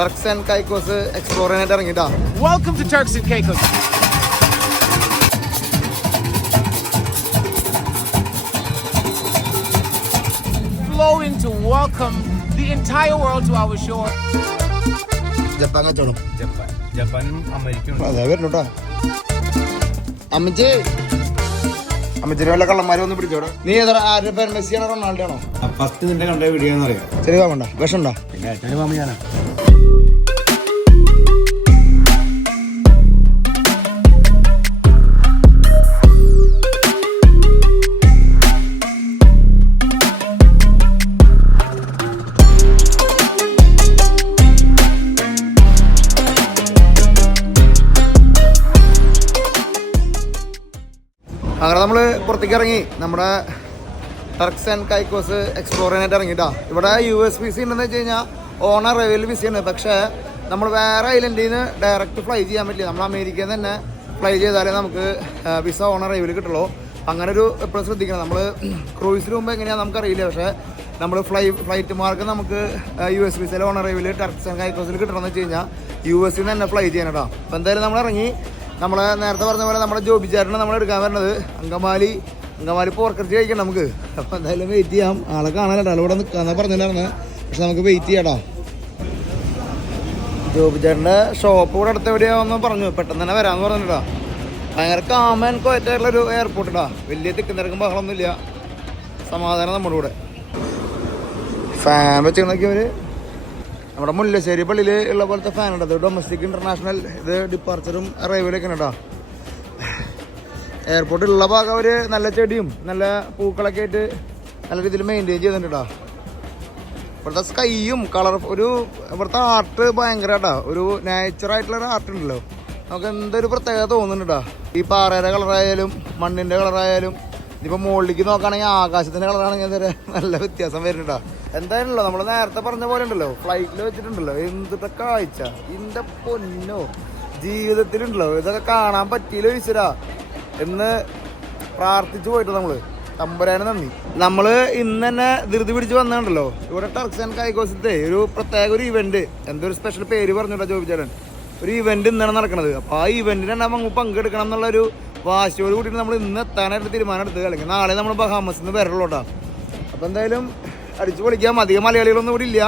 Turks and Caicos explore ചെയ്യാനായിട്ട് ഇറങ്ങിട്ടാ. Welcome to Turks and Caicos. Flowing to welcome the entire world to our shore. Japan കച്ചവടം. ജപ്പാനും അമേരിക്കയും. അതെ വരുന്നുട്ടാ. അമ്മച്ചിരി വല്ല കള്ളന്മാരെ ഒന്ന് പിടിച്ചോടെ. നീ ആരുടെ പേര്, മെസ്സിയാണോ റൊണാൾഡോ ആണോ? ഫസ്റ്റ് നിന്റെ കണ്ട വീഡിയോ എന്ന് പറയാം. ശരി വാങ്ങണ്ട, വിഷമുണ്ടോ? പിന്നെ ഏറ്റവും വാങ്ങി ഞാനാ. അങ്ങനെ നമ്മൾ പുറത്തേക്ക് ഇറങ്ങി നമ്മുടെ ടർക്സ് ആൻഡ് കൈക്കോസ് എക്സ്പ്ലോർ ചെയ്യാനായിട്ട് ഇറങ്ങിയിട്ടാ. ഇവിടെ US വിസ ഉണ്ടെന്ന് വെച്ച് കഴിഞ്ഞാൽ ഓൺ അറൈവൽ വിസയാണ്. പക്ഷേ നമ്മൾ വേറെ ഐലൻഡിൽ നിന്ന് ഡയറക്റ്റ് ഫ്ലൈ ചെയ്യാൻ പറ്റില്ല. നമ്മൾ അമേരിക്കയിൽ നിന്ന് തന്നെ ഫ്ലൈ ചെയ്താലേ നമുക്ക് വിസ ഓൺ അറൈവൽ കിട്ടുള്ളൂ. അങ്ങനെ ഒരു എപ്പോഴും ശ്രദ്ധിക്കണം. നമ്മൾ ക്രൂയിസിന് മുമ്പ് എങ്ങനെയാണെന്ന് നമുക്കറിയില്ല. പക്ഷേ നമ്മൾ ഫ്ലൈറ്റ് മാർക്ക് നമുക്ക് US വിസയിൽ ഓൺ അറൈവൽ ടർക്സ് ആൻഡ് കൈക്കോസിൽ കിട്ടണമെന്ന് വെച്ച് കഴിഞ്ഞാൽ US നിന്ന് തന്നെ ഫ്ലൈ ചെയ്യണം കേട്ടോ. അപ്പോൾ എന്തായാലും നമ്മൾ ഇറങ്ങി. നമ്മളെ നേരത്തെ പറഞ്ഞ പോലെ നമ്മുടെ ജോബി ചേട്ടനെ നമ്മൾ എടുക്കാൻ വരുന്നത് അങ്കമാലി പോർക്കിറച്ചി കഴിക്കണം നമുക്ക്. അപ്പോൾ എന്തായാലും വെയിറ്റ് ചെയ്യാം. ആളെ കാണാനല്ലോ, ആളിവിടെ നിൽക്കാന്നാ പറഞ്ഞിട്ടുണ്ടായിരുന്നത്. പക്ഷെ നമുക്ക് വെയിറ്റ് ചെയ്യാട്ടോ. ജോബി ചേട്ടൻ്റെ ഷോപ്പ് ഇവിടെ അടുത്ത് എവിടെയാണെന്ന് പറഞ്ഞു. പെട്ടെന്ന് തന്നെ വരാമെന്ന് പറഞ്ഞിട്ടാ. ഭയങ്കര കാമൻ കോയറ്റായിട്ടുള്ളൊരു എയർപോർട്ട് ഇടാ. വലിയ തിക്കുന്നിറക്കും ബഹളമൊന്നുമില്ല, സമാധാനം നമ്മുടെ കൂടെ. ഫാൻ വെച്ച് നോക്കിയവർ നമ്മുടെ മുല്ലശ്ശേരി പള്ളിയിൽ ഉള്ള പോലത്തെ ഫാൻ ഉണ്ട്. അത് ഡൊമസ്റ്റിക് ഇൻ്റർനാഷണൽ, ഇത് ഡിപ്പാർച്ചറും അറൈവലൊക്കെ കേട്ടോ. എയർപോർട്ട് ഉള്ള ഭാഗം അവർ നല്ല ചെടിയും നല്ല പൂക്കളൊക്കെ ആയിട്ട് നല്ല രീതിയിൽ മെയിൻറ്റെയിൻ ചെയ്തിട്ടുണ്ട് കേട്ടോ. ഇവിടുത്തെ സ്കൈയും കളർ ഇവിടുത്തെ ആർട്ട് ഭയങ്കര കേട്ടോ. ഒരു നാച്ചുറായിട്ടുള്ളൊരു ആർട്ട് ഉണ്ടല്ലോ, നമുക്ക് എന്തൊരു പ്രത്യേകത തോന്നുന്നുണ്ട് കേട്ടോ. ഈ പാറയുടെ കളറായാലും മണ്ണിൻ്റെ കളറായാലും ഇനിയിപ്പോൾ മുകളിലേക്ക് നോക്കുകയാണെങ്കിൽ ആകാശത്തിൻ്റെ കളറാണെങ്കിൽ നല്ല വ്യത്യാസം വരുന്നുണ്ടോ. എന്തായാലുണ്ടല്ലോ നമ്മൾ നേരത്തെ പറഞ്ഞ പോലെ ഉണ്ടല്ലോ, ഫ്ലൈറ്റിൽ വെച്ചിട്ടുണ്ടല്ലോ എന്തൊക്കെ കാഴ്ച. ഇതിൻ്റെ പൊന്നോ, ജീവിതത്തിലുണ്ടല്ലോ ഇതൊക്കെ കാണാൻ പറ്റിയില്ല ഈശ്വരാ എന്ന് പ്രാർത്ഥിച്ചു പോയിട്ട് നമ്മൾ തമ്പുരാന് നന്ദി. നമ്മൾ ഇന്ന് തന്നെ ധൃതി പിടിച്ച് വന്നിട്ടുണ്ടല്ലോ. ഇവിടെ ടർക്സ് ആൻഡ് കൈക്കോസിലത്തെ ഒരു പ്രത്യേക ഒരു ഇവന്റ്, എന്തൊരു സ്പെഷ്യൽ പേര് പറഞ്ഞിട്ടോ ജോബിച്ചേട്ടൻ, ഒരു ഇവന്റ് ഇന്നാണ് നടക്കുന്നത്. അപ്പോൾ ആ ഇവന്റിന് തന്നെ നമുക്ക് പങ്കെടുക്കണം എന്നുള്ളൊരു വാശിയോട് കൂട്ടിയിട്ട് നമ്മൾ ഇന്ന് എത്താനായിട്ട് തീരുമാനം എടുത്ത്, അല്ലെങ്കിൽ നാളെ നമ്മൾ ബഹാമസിൽ നിന്ന് വരള്ളൂ കേട്ടോ. അപ്പോൾ എന്തായാലും അടിച്ചു പൊളിക്കാം. അധികം മലയാളികളൊന്നും ഇവിടെ ഇല്ല.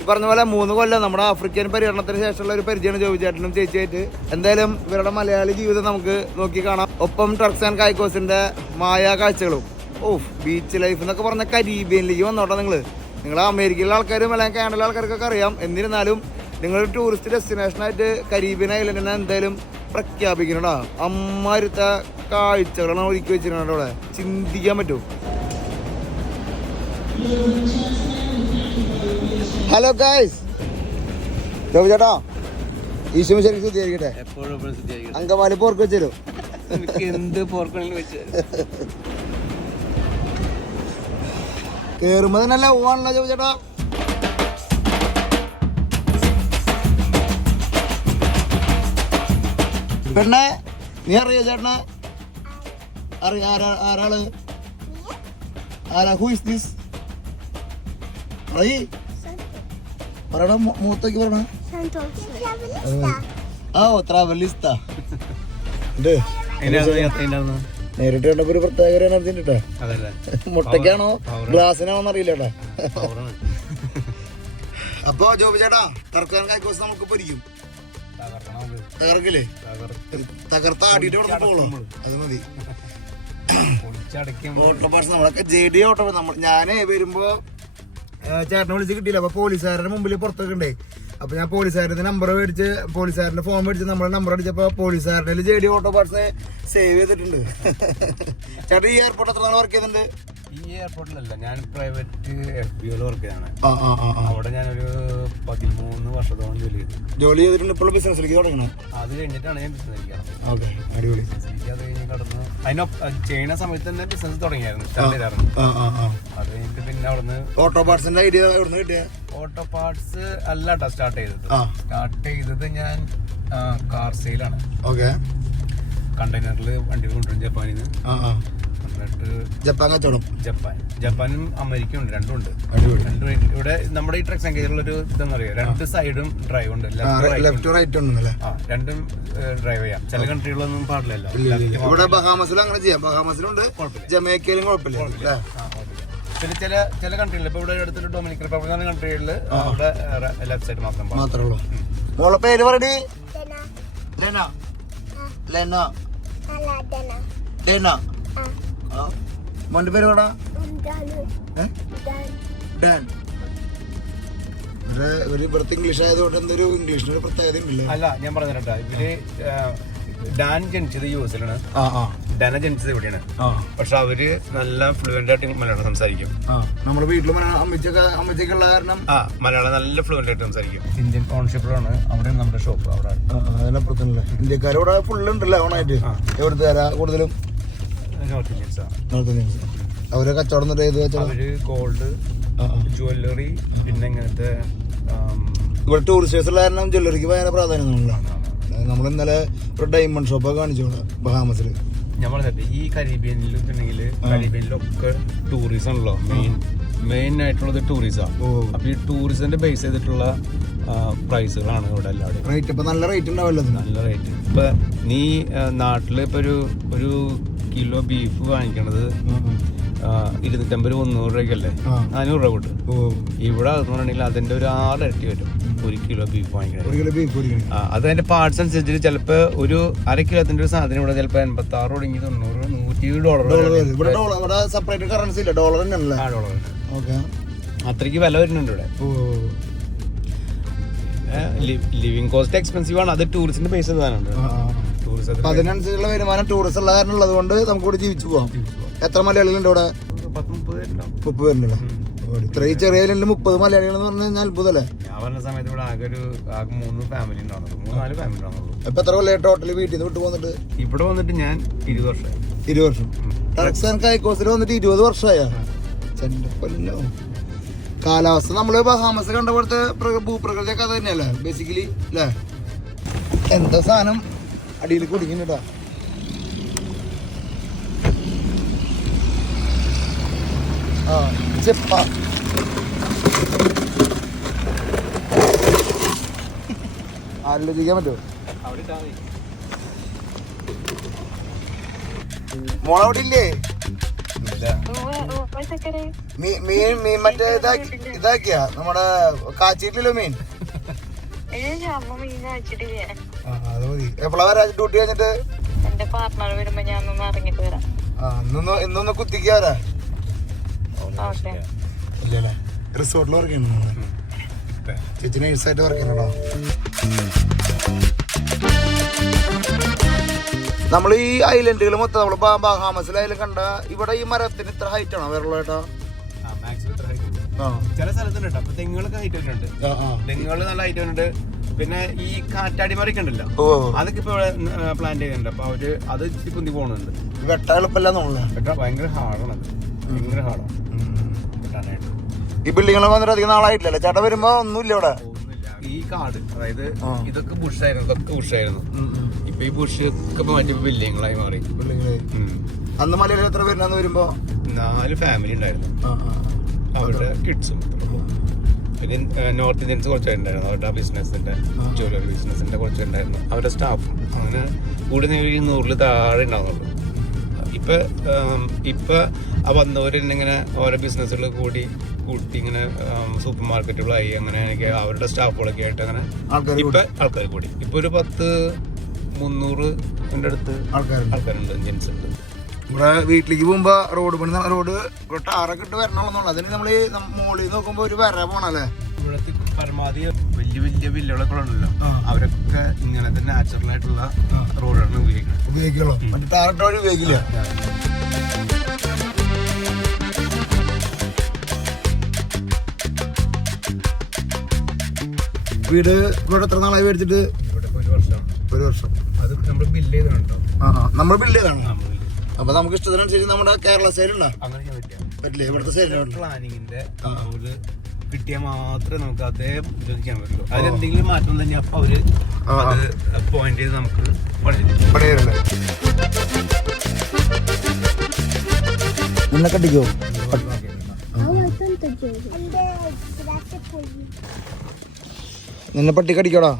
ഈ പറഞ്ഞ പോലെ 3 കൊല്ലം നമ്മുടെ ആഫ്രിക്കൻ പര്യടനത്തിന് ശേഷമുള്ള ഒരു പരിചയമാണ് ജോബിച്ചേട്ടനും ചേച്ചിയായിട്ട്. എന്തായാലും ഇവരുടെ മലയാളി ജീവിതം നമുക്ക് നോക്കി കാണാം. ഒപ്പം ടർക്സ് ആൻഡ് കൈക്കോസിൻ്റെ മായാ കാഴ്ചകളും ബീച്ച് ലൈഫ് എന്നൊക്കെ പറഞ്ഞ കരീബിയനിലേക്ക് വന്നോട്ടോ. നിങ്ങൾ അമേരിക്കയിലെ ആൾക്കാരും അല്ലെങ്കിൽ കാനഡയിലെ ആൾക്കാർക്കൊക്കെ അറിയാം. എന്നിരുന്നാലും നിങ്ങൾ ടൂറിസ്റ്റ് ഡെസ്റ്റിനേഷനായിട്ട് കരീബിയൻ ഐലൻഡിനെ എന്തായാലും പ്രഖ്യാപിക്കണടാ. അമ്മാരുത്ത കാഴ്ചകളാണ് ഒരുക്കി വെച്ചിട്ടുണ്ട് അവിടെ, ചിന്തിക്കാൻ പറ്റുമോ. ഹലോ ഗൈസ്, ജോബി ചേട്ടാ ഈശോ ശരിക്കും ശുദ്ധിയായിരിക്കട്ടെ. അങ്കമാലി പോർക്ക് വെച്ചോ. കേറുമ്പോ തന്നെയല്ല പോവാണല്ലോ ജോബി ചേട്ടാ. പെണ്ണെ നീ അറിയോ ചേട്ടനെ? ആരാള്? Who is this? പറയണ മൂത്തേക്ക് പറയണ. ട്രാവലിസ്റ്റാ. നേരിട്ട് കണ്ടപ്പോ ഒരു പ്രത്യേക എനർജി ഉണ്ട് കേട്ടോ. മുട്ടയ്ക്കാണോ ഗ്ലാസിനാണോന്ന് അറിയില്ല കേട്ടാ. അപ്പൊ ജോബി ചേട്ടാ, ടർക്സ് ആൻഡ് കൈക്കോസ് നമുക്ക് പൊരിക്കും. തകർക്കില്ലേ? തകർത്ത ആടിയിട്ട് ഇവിടെ പോളോ, അത് മതി. ഓട്ടോ പാർട്സ് നമ്മളൊക്കെ JD ഓട്ടോ. ഞാനേ വരുമ്പോ ചേട്ടനെ വിളിച്ച് കിട്ടിയില്ല. അപ്പൊ പോലീസുകാരുടെ മുമ്പിൽ പുറത്തൊക്കെ ഉണ്ടേ. അപ്പൊ ഞാൻ പോലീസുകാരുടെ നമ്പർ മേടിച്ച്, പോലീസുകാരുടെ ഫോം മേടിച്ച് നമ്മുടെ നമ്പർ അടിച്ചപ്പോ പോലീസുകാരുടെ JD ഓട്ടോ പാർട്സിനെ സേവ് ചെയ്തിട്ടുണ്ട്. ചേട്ടാ ഈ എയർപോർട്ട് എത്ര നാൾ വർക്ക് ചെയ്തിട്ടുണ്ട്? ഈ എയർപോർട്ടിലല്ല, ഞാൻ പ്രൈവറ്റ് FBOയിൽ വർക്ക് ചെയ്താണ്. അവിടെ ഞാനൊരു 13 വർഷത്തോളം ജോലി ചെയ്തിട്ടുണ്ട്. ഇപ്പോൾ ബിസിനസ്സിലേക്ക് തുടങ്ങണം. അത് കഴിഞ്ഞിട്ടാണ് ഞാൻ ബിസിനസ് അടിപൊളി. അത് കഴിഞ്ഞ് കടന്ന് ചെയ്യുന്ന സമയത്ത് തന്നെ ബിസിനസ് തുടങ്ങിയായിരുന്നു. അത് കഴിഞ്ഞിട്ട് പിന്നെ അവിടുന്ന് ഓട്ടോ പാർട്സിന്റെ ഐഡിയ എവിടുന്ന് കിട്ടിയ? ഓട്ടോ പാർട്സ് അല്ല സ്റ്റാർട്ട് ചെയ്തത് ഞാൻ കാർ സെയിലാണ്. കണ്ടെയ്നറിൽ വണ്ടി കൊണ്ടുവരും ജപ്പാനിൽ നിന്ന്. എന്നിട്ട് ജപ്പാൻ കച്ചവടം. ജപ്പാനും അമേരിക്കയും ഉണ്ട്, രണ്ടും ഉണ്ട്. ഇവിടെ നമ്മുടെ ഈ ട്രക്ക് സംഖ്യയിലുള്ള ഒരു ഇതെന്ന് പറയാ, രണ്ട് സൈഡും ഡ്രൈവ് ഉണ്ട്, ലെഫ്റ്റ് റൈറ്റ് ഉണ്ടല്ലേ? രണ്ടും ഡ്രൈവ് ചെയ്യാം. ചില കൺട്രികളൊന്നും പാടില്ലല്ലോ. ഇവിടെ ബഹാമസിലും അങ്ങനെ ചെയ്യാം, ബഹാമസിലുണ്ട്, ജമൈക്കയിലും കുഴപ്പമില്ല. പിന്നെ ചില കൺട്രികളിൽ ഇപ്പൊ ഇവിടെ അടുത്തൊരു ഡൊമിനിക് റിപ്പബ്ലിക് എന്ന കൺട്രികളിൽ അവിടെ ലെഫ്റ്റ് സൈഡ് മാത്രമേ ഉള്ളൂ. മോളെ പേര് പറയടി. ലെന. ലെന. ലെന. മോന്റെ പേര് പറ. ഡാൻ. ഇവിടുത്തെ ഇംഗ്ലീഷ് ആയതുകൊണ്ട് എന്തൊരു ഇംഗ്ലീഷിനൊരു പ്രത്യേകത ഉണ്ടല്ലേ? അല്ല, ഞാൻ പറഞ്ഞിട്ടാ, ഇവര് ഡാൻ ജനിച്ചത് യുഎസിലാണ്, ഡാന ജനിച്ചത് ഇവിടെയാണ്. പക്ഷെ അവര് നല്ല ഫ്ലുവന്റ് ആയിട്ട് മലയാളം സംസാരിക്കും. നമ്മുടെ വീട്ടിലും അമ്മച്ചൊക്കെയുള്ള കാരണം മലയാളം നല്ല ഫ്ലുവന്റ് ആയിട്ട് സംസാരിക്കും. ഇന്ത്യൻ ഓൺഷിപ്പിലാണ് അവിടെ നമ്മുടെ ഷോപ്പ്. അവിടെ അതിനപ്പുറത്തല്ലേ ഇന്ത്യക്കാരവിടെ ഫുള്ള് ഉണ്ടല്ലേ ഓണായിട്ട്? എവിടുത്തെ തരാ കൂടുതലും? നോർത്ത് ഇന്ത്യൻസാ. North Indians. അവര് കച്ചവടം അവര് ഗോൾഡ്, ജ്വല്ലറി, പിന്നെ ഇങ്ങനത്തെ ഇവിടെ ടൂറിസ്റ്റേഴ്സ് ഉള്ള കാരണം ജ്വല്ലറിക്ക് ഭയങ്കര പ്രാധാന്യം. നമ്മൾ ഇന്നലെ ഒരു ഡയമണ്ട് ഷോപ്പൊക്കെ കാണിച്ചു ബഹാമസില്. ഞാൻ പറഞ്ഞിട്ട് ഈ കരീബിയനിലൊക്കെ ടൂറിസം ഉള്ളോ, മെയിൻ ആയിട്ടുള്ളത് ടൂറിസം. അപ്പൊ ഈ ടൂറിസത്തിന്റെ ബേസ് ചെയ്തിട്ടുള്ള പ്രൈസുകളാണ് ഇവിടെ എല്ലാവരും. റേറ്റ് ഇപ്പൊ നല്ല റേറ്റ് ഉണ്ടാവല്ലോ, നല്ല റേറ്റ്. ഇപ്പൊ നീ നാട്ടില് ഇപ്പൊ ഒരു കിലോ ബീഫ് വാങ്ങിക്കണത് 250-300 രൂപയ്ക്കല്ലേ, 400 രൂപ കിട്ടും. ഇവിടെ പറഞ്ഞിട്ടുണ്ടെങ്കിൽ അതിന്റെ ഒരു 6 ഇരട്ടി വരും ഒരു കിലോ ബീഫ് വാങ്ങിക്കണത്. അത് അതിന്റെ പാർട്സ് അനുസരിച്ചിട്ട് ചിലപ്പോ ഒരു അര കിലോത്തിന്റെ ഒരു സാധനം ഇവിടെ ചിലപ്പോ 86 തുടങ്ങി 90-120 ഡോളർ. സെപ്പറേറ്റ് കറൻസി ഇല്ല, ഡോളർ തന്നെയല്ലേ? അത്രയ്ക്ക് വില വരുന്നുണ്ട് ഇവിടെ. ലിവിങ് കോസ്റ്റ് എക്സ്പെൻസീവ് ആണ്. അത് ടൂറിസ്റ്റിന്റെ ബേസ് ചെയ്തതാണ്. അതിനനുസരിച്ചുള്ള വരുമാനം ടൂറിസ്റ്റ് ഉള്ള കാരണം ഉള്ളത് കൊണ്ട് നമുക്ക് ഇവിടെ ജീവിച്ചു പോവാം. എത്ര മലയാളികളുണ്ട് ഇവിടെ? 30 പേരുണ്ടല്ലോ. ഇത്രയും ചെറിയ 30 മലയാളികൾ എന്ന് പറഞ്ഞു കഴിഞ്ഞാൽ അത്ഭുതല്ലേ? ഞാൻ പറഞ്ഞ സമയത്ത് ഇവിടെ ആകെ 3 ഫാമിലി ഉണ്ടാവുന്നുള്ളൂ, 3-4 ഫാമിലി ഉണ്ടാവുന്നുള്ളൂ. ഇപ്പൊ എത്ര കൊല്ലം ടോട്ടല് വീട്ടിൽ നിന്ന് വിട്ടു പോന്നിട്ട്? ഇവിടെ വന്നിട്ട് ഞാൻ 20 വർഷമായി. 20 വർഷം. ടർക്സൺ കൈക്കോസിൽ വന്നിട്ട് 20 വർഷമായ. കാലാവസ്ഥ നമ്മള് ബഹാമസ് കണ്ട പോലത്തെ ഭൂപ്രകൃതിയൊക്കെ അത് തന്നെയല്ലേ ബേസിക്കലി അല്ലേ? എന്താ സാധനം അടിയിൽ കുടിക്കുന്നുണ്ടാ? ആലോചിക്കാൻ പറ്റുമോ? മോളവിടെ ഇല്ലേ? മീൻ മറ്റേ ഇതാക്കിയാ നമ്മുടെ കാച്ചിട്ടില്ലോ മീൻ? അത് മതി. എപ്പോഴാ വരാ ഡ്യൂട്ടി കഴിഞ്ഞിട്ട്? ഇന്നൊന്ന് കുത്തിക്കാ വരാ. ഇല്ലല്ലേ, റിസോർട്ടിൽ വർക്ക് ചെയ്യുന്നു ചേച്ചി, നഴ്സായിട്ട് വർക്ക് ചെയ്യണോ? നമ്മൾ ഈ ഐലൻഡുകൾ മൊത്തം നമ്മള് ബഹാമസിലായാലും കണ്ട ഇവിടെ ഈ മരത്തിന് ഇത്ര ഹൈറ്റ് ആണോ വേറുള്ളേട്ടാ? ചില സ്ഥലത്തുണ്ട്. അപ്പൊ തെങ്ങുകളൊക്കെ ഹൈറ്റ് വരുന്നുണ്ട്, തെങ്ങുകൾ നല്ല ഹൈറ്റ് വരുന്നുണ്ട്. പിന്നെ ഈ കാറ്റാടിമരൊക്കെ ഉണ്ടല്ലോ, അതൊക്കെ ഇപ്പൊ പ്ലാൻ ചെയ്യുന്നുണ്ട്. അപ്പൊ അവര് അത് കുന്തി പോകുന്നുണ്ട്. വെട്ട എളുപ്പമല്ല നമ്മള്, വെട്ട ഭയങ്കര ഹാർഡാണ്, അത് ഭയങ്കര ഹാർഡാണ് വെട്ടാനായിട്ട്. ഈ ബിൽഡിങ്ങുകൾ വന്നിട്ട് അധികം നാളായിട്ടില്ലല്ലേ ചേട്ടാ? വരുമ്പോ ഒന്നുമില്ല ഇവിടെ. ഈ കാട്, അതായത് ഇതൊക്കെ ബുഷായിരുന്നു, ഇതൊക്കെ ബുഷായിരുന്നു. ഇപ്പൊ ഈ ബുഷ് ഒക്കെ മാറ്റിയപ്പോ ബിൽഡിങ്ങളായി മാറി. അന്ന് മലയാളം എത്ര പേരുണ്ടെന്ന് വരുമ്പോ? 4 ഫാമിലി ഉണ്ടായിരുന്നു, അവരുടെ കിഡ്സും. പിന്നെ നോർത്ത് ഇന്ത്യൻസ് കുറച്ചുണ്ടായിരുന്നു, അവരുടെ ബിസിനസിന്റെ ജ്വല്ലറി ബിസിനസിന്റെ കുറച്ചുണ്ടായിരുന്നു, അവരുടെ സ്റ്റാഫും. അങ്ങനെ കൂടി 100-ൽ താഴെ ഉണ്ടാവുന്നുള്ളൂ. ഇപ്പൊ വന്നവർ ഇങ്ങനെ ഓരോ ബിസിനസ്സുകൾ കൂട്ടി ഇങ്ങനെ സൂപ്പർ മാർക്കറ്റുകളായി. അങ്ങനെ എനിക്ക് അവരുടെ സ്റ്റാഫുകളൊക്കെ ആയിട്ട് അങ്ങനെ ഇപ്പൊ ആൾക്കാർ കൂടി. ഇപ്പൊ ഒരു 10-300 അടുത്ത് ആൾക്കാരുണ്ട്, ജെൻസ് ഉണ്ട്. ഇവിടെ വീട്ടിലേക്ക് പോകുമ്പോ റോഡ് പണി, റോഡ് ടാറൊക്കെ ഇട്ട് വരണോന്നുള്ളൂ. അതിന് നമ്മള് മുകളിൽ നോക്കുമ്പോ ഒരു വര പോണല്ലേ. ഇവിടത്തെ പരമാവധി വലിയ വില്ലകളൊക്കെ ഉണ്ടല്ലോ, അവരൊക്കെ ഇങ്ങനത്തെ നാച്ചുറൽ ആയിട്ടുള്ള റോഡാണ് ഉപയോഗിക്കുള്ളൂ. മറ്റേ ടാറിട്ട വഴി ഉപയോഗിക്കില്ല. വീട് ഇവിടെ എത്ര നാളായി മേടിച്ചിട്ട്? ഇവിടെ 1 വർഷം. 1 വർഷം. അത് നമ്മൾ ബില്ല് ചെയ്തോ? നമ്മൾ ബില്ല് ചെയ്താണ്. അപ്പൊ നമുക്ക് ഇഷ്ടത്തിനനുസരിച്ച് നമ്മുടെ കേരള സൈഡിലുണ്ടോ? അങ്ങനെ പറ്റില്ല, ഇവിടുത്തെ സൈഡിലുണ്ട്. പ്ലാനിങ്ങിന്റെ കിട്ടിയാൽ മാത്രമേ നമുക്ക് അതേ ചെയ്യാൻ പറ്റുള്ളൂ. അതിലെന്തെങ്കിലും മാറ്റം തന്നെ അപ്പൊ അവര് പോയിന്റ് ചെയ്ത് നമുക്ക് പണിയുണ്ട്. നിന്നെ കടിക്കോ? നിന്നെ പട്ടി കടിക്കോടാ?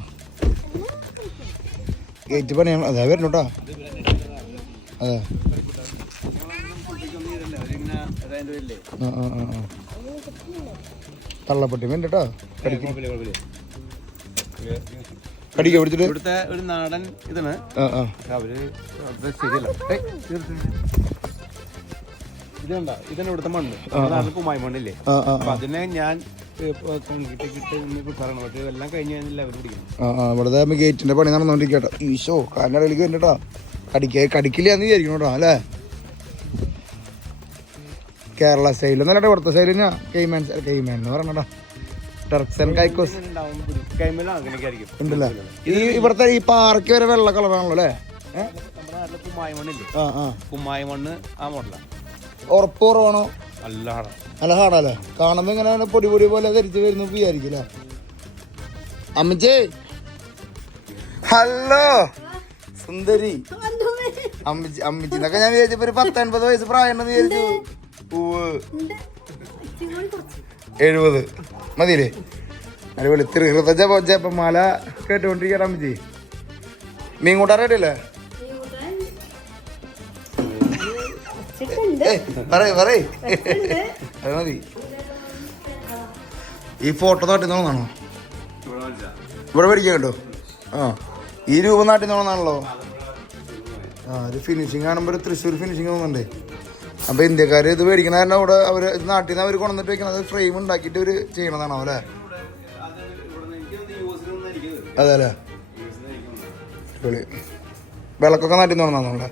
ഗേറ്റ് പണിയാണ്. അതെ വരുന്നുട്ടാ. അതെ തള്ളപ്പട്ടി വേണ്ടട്ടോ. കടിക്കോ പിടിച്ചിട്ട്? ഇവിടുത്തെ ഒരു നാടൻ ഇതാണ്. അവര് ശരിയല്ല. ഇതുണ്ട, ഇതാണ് ഇവിടുത്തെ മണ്ണ്. നാട്ടിൽ കുമ്മായി മണ്ണില്ലേ? അപ്പൊ അതിനെ ഞാൻ എല്ലാം കഴിഞ്ഞ് ലെവൽ പിടിക്കണം. ഇവിടുത്തെ ഗേറ്റിന്റെ പണി നടന്നോണ്ടിരിക്കട്ടോ. ഈശോ കാലിനടയിലേക്ക് വന്നിട്ടാ. കടിക്കില്ലാന്ന് വിചാരിക്കണോട്ടോ അല്ലേ? കേരള സ്റ്റൈലൊന്നല്ല, ഇവിടുത്തെ സ്റ്റൈൽ തന്നെയാ. കെയ്മാൻ എന്ന് പറഞ്ഞടാ. ടർക്സൻ കൈക്കോസ് ഉണ്ടല്ലേ? ഇവിടുത്തെ ഈ പാറയ്ക്ക് വരെ വെള്ള കളറാണല്ലോ അല്ലേ? നമ്മുടെ നാട്ടില് കുമ്മായി മണ്ണില്ലേ? കുമ്മായി മണ്ണ് ആ മോഡലാണ്. ഉറപ്പ് കുറവാണോ? നല്ല ഹാടാ. നല്ല ഹാടല്ലേ? കാണുമ്പോ ഇങ്ങനെ പൊടി പൊടി പോലെ ധരിച്ചു വരുന്നു വിചാരിക്കില്ല. അമ്മച്ചേ ഹലോ സുന്ദരി. അമ്മച്ചിന്നൊക്കെ ഞാൻ വിചാരിച്ചപ്പോ ഒരു 10-50 വയസ്സ് പ്രായം ഉണ്ടെന്ന് വിചാരിച്ചു. 70 മതിയില്ലേ? അടിപൊളി. തിരുഹൃത ജപമാല കേട്ടുകൊണ്ടിരിക്കട്ടെ അമ്മച്ചി. മീൻ കൂട്ടാൻ റെഡി അല്ലേ? പറയ് അത് മതി. ഈ ഫോട്ടോ നാട്ടിൽ നിന്നാണോ? ഇവിടെ മേടിക്കാൻ കേട്ടോ. ഈ രൂപ നാട്ടിൽ നിന്നാണല്ലോ. ഒരു ഫിനിഷിങ് കാണുമ്പോൾ ഒരു തൃശ്ശൂർ ഫിനിഷിങ് തോന്നുന്നുണ്ട്. അപ്പൊ ഇന്ത്യക്കാര് ഇത് മേടിക്കണ കാരണം അവിടെ അവര് ഇത് നാട്ടിൽ നിന്ന് അവർ കൊണ്ടുവന്നിട്ട് വെക്കണത് ഫ്രെയിം ഉണ്ടാക്കിയിട്ട് അവര് ചെയ്യണതാണോ അല്ലേ? അതെ അല്ലേ? വിളക്കൊക്കെ നാട്ടിൽ നിന്ന് തോന്നുന്നുണ്ടോ?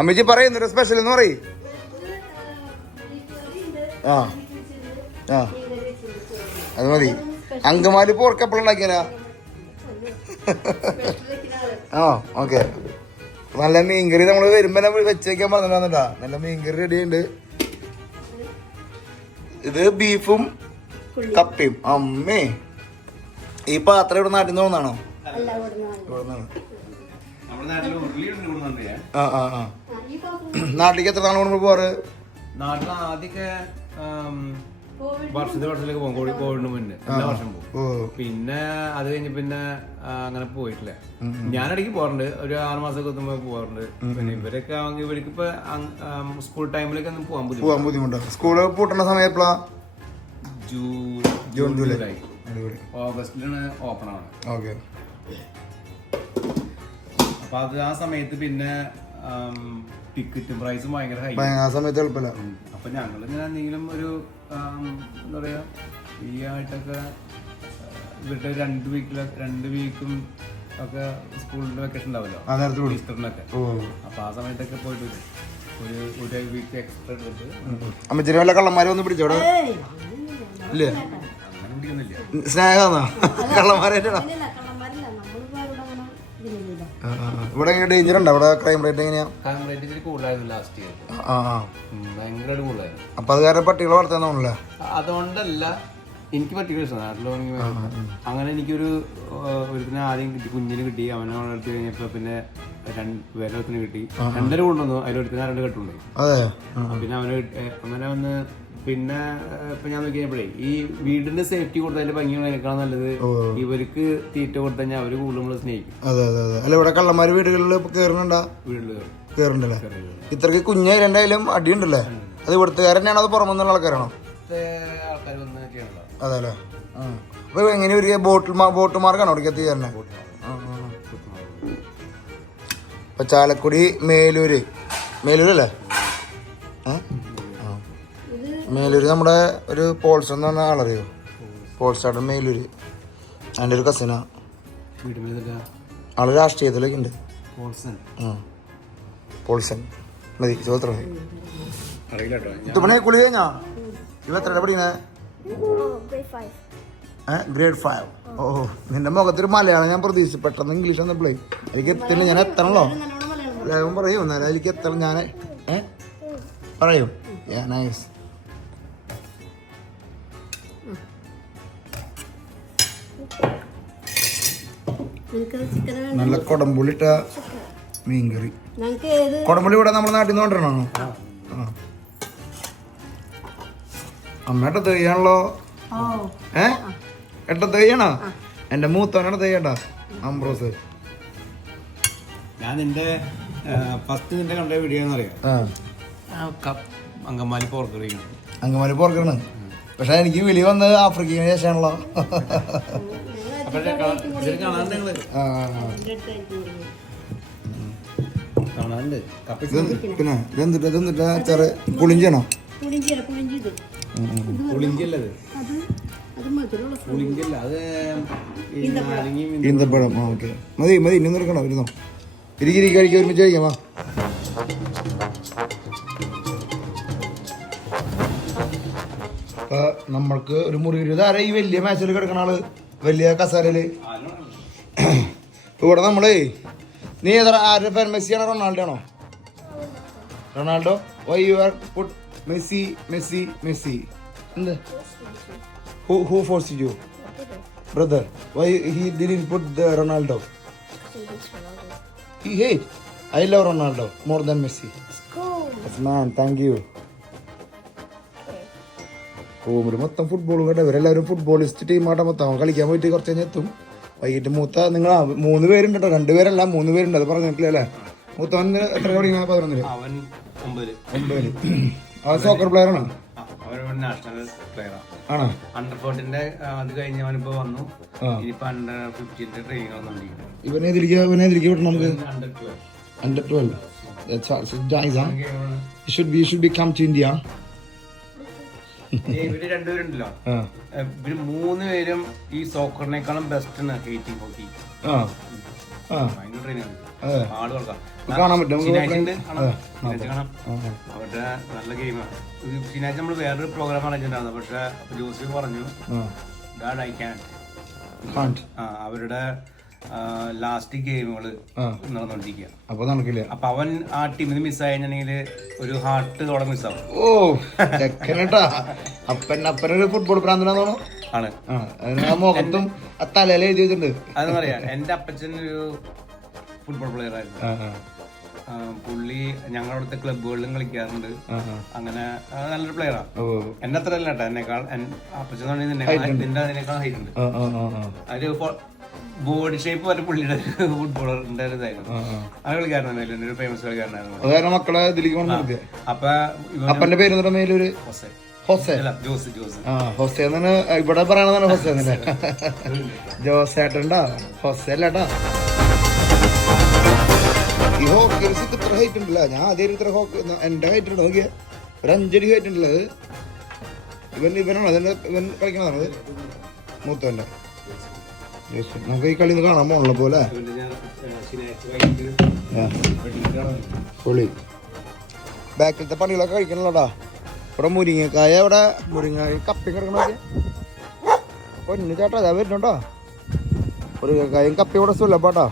അമ്മച്ചി പറയുന്നൊരു സ്പെഷ്യൽ എന്ന് പറയും. അത് മതി. അങ്കമാലി പോർക്ക് എപ്പോഴും ഉണ്ടാക്കിയാ? ഓക്കെ. നല്ല മീൻകറി നമ്മള് വരുമ്പോ വെച്ച് വെക്കാൻ പറഞ്ഞിട്ടാ. നല്ല മീൻകറി റെഡി ഉണ്ട്. ഇത് ബീഫും കപ്പയും. അമ്മേ ഈ പാത്രം ഇവിടെ നാട്ടിൽ നിന്ന് തോന്നാണോ? നാട്ടിലേക്ക് എത്ര നാൾ കൊണ്ട് പോവാറ്? നാട്ടിൽ ആദ്യമൊക്കെ വർഷത്തിലേക്ക് പോകും. കോഴിക്കോടിന് മുന്നേ എല്ലാ വർഷം പോകും. പിന്നെ അത് കഴിഞ്ഞ് പിന്നെ അങ്ങനെ പോയിട്ടില്ല. ഞാനിടയ്ക്ക് പോകാറുണ്ട്. ഒരു 6 മാസമൊക്കെ എത്തുമ്പോൾ പോകാറുണ്ട്. പിന്നെ ഇവരൊക്കെ ഇവർക്ക് ഇപ്പൊ സ്കൂൾ ടൈമിലൊക്കെ ഒന്നും പോകാൻ ബുദ്ധിമുട്ടാണ്. സ്കൂള് പൂട്ടുന്ന സമയം എപ്പോഴാ? ജൂൺ ജൂലൈ ഓഗസ്റ്റിലാണ് ഓപ്പൺ ആണ്. ഓക്കെ. അപ്പൊ അത് ആ സമയത്ത് പിന്നെ ടിക്കറ്റ് പ്രൈസും ഭയങ്കര ഹൈ. ആ സമയത്ത് എളുപ്പമില്ല. അപ്പൊ ഞങ്ങൾ ഇങ്ങനെ എന്തെങ്കിലും ഒരു എന്താ പറയാ ഈ ആയിട്ടൊക്കെ ഇവരുടെ 2 വീക്കും ഒക്കെ സ്കൂളിന്റെ വെക്കേഷൻ ഉണ്ടാവല്ലോ ഈസ്റ്ററിനൊക്കെ. അപ്പൊ ആ സമയത്തൊക്കെ പോയിട്ട് ഒരു വീക്ക് എക്സ്ട്രാ എടുത്തിട്ട്. അമ്മച്ചിരി വല്ല കള്ളന്മാരെ ഒന്ന് പിടിച്ചോടെ? ഇല്ലേ? അങ്ങനെ പിടിക്കുന്നില്ല. സ്നേഹമാണോ കള്ളന്മാരായിട്ടാ? ഇവിടെ എങ്ങനെ ഡേഞ്ചർ ഉണ്ടോ? ഇവിടെ ക്രൈം റേറ്റ് എങ്ങനെയാ? ക്രൈം റേറ്റ് ഇച്ചിരി കൂടുതലായിരുന്നു ലാസ്റ്റ് ഇയർ. ഭയങ്കരമായിട്ട് കൂടുതലായിരുന്നു. അപ്പൊ അത് കാരണം പട്ടികളെ വളർത്താന്നല്ലേ? അതുകൊണ്ടല്ല, എനിക്ക് പട്ടികൾ ഇഷ്ടം. നാട്ടിലാണെങ്കിൽ അങ്ങനെ എനിക്കൊരു ഒരുത്തിന് ആദ്യം കിട്ടി, കുഞ്ഞിന് കിട്ടി. അവനെ വളർത്തി കഴിഞ്ഞപ്പോ പിന്നെ വേറൊരുത്തിന് കിട്ടി. 2 കൊണ്ടുവന്നു. അതിലൊരുത്തിന് 2 കെട്ടുണ്ടായി. പിന്നെ അവന് അങ്ങനെ വന്ന് പിന്നെ ഇപ്പൊ ഞാൻ നോക്കി കഴിഞ്ഞപ്പോഴേ ഈ വീടിന്റെ സേഫ്റ്റി കൊടുത്തതിന്റെ ഭംഗിയാണ് നല്ലത്. ഇവർക്ക് തീറ്റ കൊടുത്തു കഴിഞ്ഞാൽ അവര് കൂടുതൽ നമ്മള് സ്നേഹിക്കും. അല്ല ഇവിടെ കള്ളന്മാര് വീടുകളിൽ കേറുന്നുണ്ടാ? കേറുന്നുണ്ടല്ലേ? ഇത്രക്ക് കുഞ്ഞ രണ്ടായാലും അടിയുണ്ടല്ലേ? അത് ഇവിടുത്തുകാരനെയാണോ അത് പുറമെന്നുള്ള ആൾക്കാരാണോ? ആൾക്കാർ വന്ന് ചെയ്യണല്ലോ. അതെ അല്ലേ? അപ്പൊ എങ്ങനെ ഒരു ബോട്ട് മാർഗാണോ അവിടേക്ക് എത്തിക്കാരനെ? ഇപ്പൊ ചാലക്കുടി മേലൂരല്ലേ? മേലൂര് നമ്മുടെ ഒരു പോൾസ്റ്റർ എന്ന് പറഞ്ഞ ആളറിയോ? പോൾസ്റ്റാർ മേലൂര്. എൻ്റെ ഒരു കസിനാ. ആള് രാഷ്ട്രീയത്തിലൊക്കെ ഉണ്ട്. പോൾസൺ മതി. ചോദ്യം കുളി കഴിഞ്ഞാ? ഇവ എത്ര പഠിക്കണേ? ഗ്രേഡ് 5. ഓ നിന്റെ മുഖത്തൊരു മലയാളം ഞാൻ പ്രതീക്ഷിച്ചു. പെട്ടെന്ന് ഇംഗ്ലീഷ് വന്നപ്പോഴേ എനിക്ക് എത്തില്ല. ഞാൻ എത്തണല്ലോ. ലേവൻ പറയും എന്നാലും എനിക്ക് എത്തണം. ഞാൻ പറയും. നൈസ്. നല്ല കൊടംപുളി ഇട്ട മീൻകറി. കൊടംപുളി ഇവിടെ നമ്മുടെ നാട്ടിൽ നിന്ന് കൊണ്ടുവരണോ? അമ്മ എട്ടത്ത് കൈയാണല്ലോ. എട്ടത്ത് കൈയാണോ? എന്റെ മൂത്തോനോട് തയ്യട്ടാ അംബ്രോസ്. ഞാൻ നിന്റെ ഫസ്റ്റ് നിന്റെ കണ്ട വീഡിയോ എന്നറിയാം, അങ്കമാലി പോർക്കറിയാണ്. അങ്കമാലി പോർക്കാണ്. പക്ഷെ എനിക്ക് വിളി വന്നത് ആഫ്രിക്കന് ശേഷമാണല്ലോ. പിന്നെ ഇതെന്തിട്ടാ ചെറു പുളിഞ്ചാണോ? ഈന്തപ്പഴം. ആ ഓക്കെ, മതി മതി, ഇന്നും എടുക്കണോ? ഇരുന്നോ, ഇരിക്കി കഴിക്കാൻ ഒരുമിച്ച് കഴിക്കാം. വാ. നമ്മൾക്ക് ഒരു മുറി ആരാ ഈ വലിയ മാച്ചിൽ കിടക്കണ ആള്, വലിയ കസാരയില്? ഇവിടെ നമ്മളേ, നീ ആരുടെ ഫാൻ? മെസ്സിയാണോ റൊണാൾഡോ ആണോ? Ronaldo. Why you are put Messi Messi Messi? എന്ത്? Who forced you? Brother, why he didn't put the Ronaldo? He hate. I love Ronaldo more than Messi. Yes, man, thank you. റൂമിൽ മൊത്തം football കേട്ടോ. ഇവരെല്ലാവരും ഫുട്ബോളിസ്റ്റ് ടീമായിട്ട് മൊത്തം കളിക്കാൻ പോയിട്ട് കുറച്ച് കഴിഞ്ഞ് എത്തും. വൈകിട്ട് മൂത്ത നിങ്ങൾ 3 പേരുണ്ട് കേട്ടോ, 2 പേരല്ല 3 പേരുണ്ട്. അത് പറഞ്ഞിട്ടില്ല അല്ലേ? മൂത്തവൻ എത്ര പഠിക്കുന്ന? 11. അവൻ 9. അവൻ സോക്കർ പ്ലെയർ ആണോ? നാഷണൽ പ്ലെയർ ആണോ? അണ്ടർ-14 അത് കഴിഞ്ഞ് അവനിപ്പോ വന്നു. ഇനിയിപ്പോ അണ്ടർ-15 ട്രെയിനിങ് വന്നോണ്ടിരിക്കും. ഇവനെ ഇതിലേക്ക് വിട്ടണം നമുക്ക്. Under 12. That's nice, huh? You should be come to India. ഇവര് 2 പേരുണ്ടല്ലോ, ഇവര് 3 പേരും ഈ സോക്കറിനേക്കാളും ബെസ്റ്റ് ആണ് ഹേറ്റിംഗ് ഹോക്കി. ഭയങ്കര ട്രെയിനിങ് ആട് കൊടുക്കാം. അവരുടെ നല്ല ഗെയിമാണ്. ശനിയാഴ്ച നമ്മൾ വേറൊരു പ്രോഗ്രാം അറേഞ്ചിണ്ടായിരുന്നു. പക്ഷെ ജോസഫ് പറഞ്ഞു ഡാഡ് ഐ ക്യാൻ. അവരുടെ ലാസ്റ്റ് ഗെയിമുകള് നടന്നോണ്ടിരിക്കുക. അപ്പൊ നടക്കില്ല. അപ്പൊ അവൻ ആ ടീമിന് മിസ്സായിട്ടുണ്ടെങ്കിൽ ഒരു ഹാർട്ട് അവിടെ മിസ്സാവും. ഓ ചെക്കനട്ടാ, അപ്പനൊരു ഫുട്ബോൾ പ്രാന്തനാണോ? ആണ്. മുഖത്തും തലയിൽ എഴുതി വെച്ചിട്ടുണ്ട്. അതെന്ന് പറയാ, എന്റെ അപ്പച്ചൻ ഒരു ഫുട്ബോൾ പ്ലെയർ ആയിരുന്നു. പുള്ളി ഞങ്ങളുടെ ക്ലബുകളിലും കളിക്കാറുണ്ട്. അങ്ങനെ നല്ലൊരു പ്ലെയറാ. എന്നെ അത്ര അല്ല കേട്ടോ, എന്നെക്കാൾ അപ്പച്ചൻ നിന്റെ അതിനേക്കാൾ ഹൈറ്റ് ഉണ്ട്. അതില് ബോഡി ഷേപ്പ് വരെ പുള്ളിയുടെ ഫുട്ബോളറിന്റെ ഇതായിരുന്നു. ആ കളിക്കാരനായിരുന്നു, ഒരു ഫേമസ് കളിക്കാരനായിരുന്നു. മക്കളെ ഇതിലേക്ക്. അപ്പൊ അപ്പന്റെ പേര് മേലൂര് ഹോസെ. ഹോസെ എന്നാണ് ഇവിടെ പറയണതാണ്. ഹോസെ എന്നല്ലേ? ജോസേട്ടണ്ടാ, ഹോസെ അല്ലേട്ടാ. ഈ ഹോക്കി ഇത്ര ഹൈറ്റ് ഉണ്ടല്ല. ഞാൻ ആദ്യം ഇത്ര ഹോക്കി എന്റെ ഹൈറ്റ് ഉണ്ട് നോക്കിയ ഒരു 5 അടി ഹൈറ്റ് ഉണ്ടല്ലോ. ഇവനാണ് അതിന്റെ ഇവൻ കളിക്കണതാണ് മൂത്തവന്റെ. നമുക്ക് ഈ കളി കാണാൻ പോണല്ലോ പോലെ. പൊളി. ബാക്കിലത്തെ പണികളൊക്കെ കഴിക്കണല്ലോടാ. ഇവിടെ മുരിങ്ങക്കായ, ഇവിടെ മുരിങ്ങ കപ്പി കിടക്കണൊക്കെ പൊന്നു ചേട്ടാ. അതാ വരുന്നുണ്ടോ മുരിങ്ങക്കായും കപ്പി ഇവിടെ സുലഭാട്ടാ.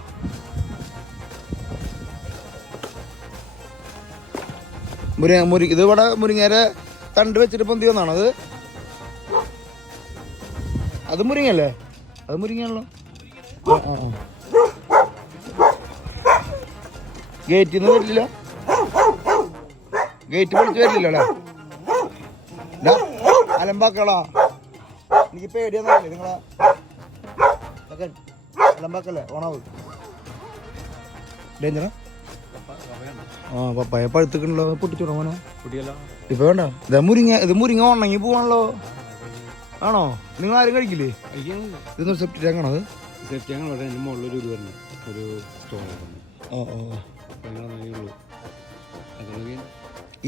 ഇത് ഇവിടെ മുരിങ്ങേരെ തണ്ട് വെച്ചിട്ട് പൊന്തി വന്നാണത്. അത് മുരിങ്ങല്ലേ? അത് മുരിങ്ങയാണല്ലോ. ഗേറ്റിൽ നിന്ന് വരില്ല, ഗേറ്റ് പൊളിച്ച് വരില്ലല്ലോ അല്ലേ? അലമ്പാക്കളാ, എനിക്ക് പേടിയാന്നല്ലേ നിങ്ങളെ അലമ്പാക്കല്ലേ? ഓണാവ് ഡേഞ്ചറാ. പപ്പായ പഴുത്തിക്കണല്ലോ, പൊട്ടിച്ചുടങ്ങാനോ? ഇപ്പൊ വേണ്ട. ഇത് മുരിങ്ങ ഉണങ്ങി പോവാണല്ലോ. ആണോ? നിങ്ങൾ ആരും കഴിക്കില്ലേ? ഇതൊന്നും സെപ്റ്റി ടാങ്കാണോ? അത്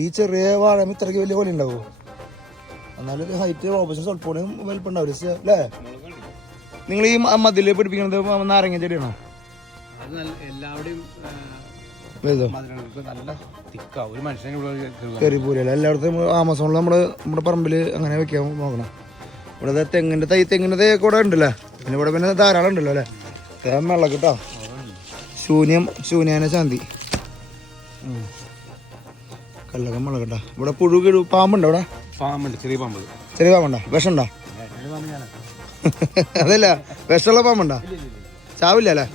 ഈ ചെറിയ വാഴ ഇത്രയ്ക്ക് വലിയ പോലെ ഉണ്ടാവോ? എന്നാലും ഹൈറ്റ് ഓപ്പോസിറ്റ് സ്വല്പം വലിപ്പുണ്ടാവില്ല അല്ലേ? നിങ്ങൾ ഈ മതില് പിടിപ്പിക്കുന്നത് നാരങ്ങ ചെടിയാണോ? കയറി പോലല്ല എല്ലായിടത്തും. ആമസോണിൽ നമ്മുടെ പറമ്പില് അങ്ങനെ വെക്കാൻ നോക്കണം. ഇവിടെ തെങ്ങിന്റെ തൈ കൂടെ ഉണ്ടല്ലേ. പിന്നെ ഇവിടെ പിന്നെ ധാരാളം ഉണ്ടല്ലോ അല്ലേ? വെള്ളം കിട്ടോ. ശൂന്യാന ശാന്തി കല്ലകം വെള്ളം കിട്ടാ. ഇവിടെ പുഴു പാമ്പുണ്ടോ? ഇവിടെ പാമ്പുണ്ട്, ചെറിയ പാമ്പുണ്ടോ? വിഷമുണ്ടോ? അതല്ല, വിഷമുള്ള പാമ്പുണ്ടോ? ചാവില്ല അല്ലേ?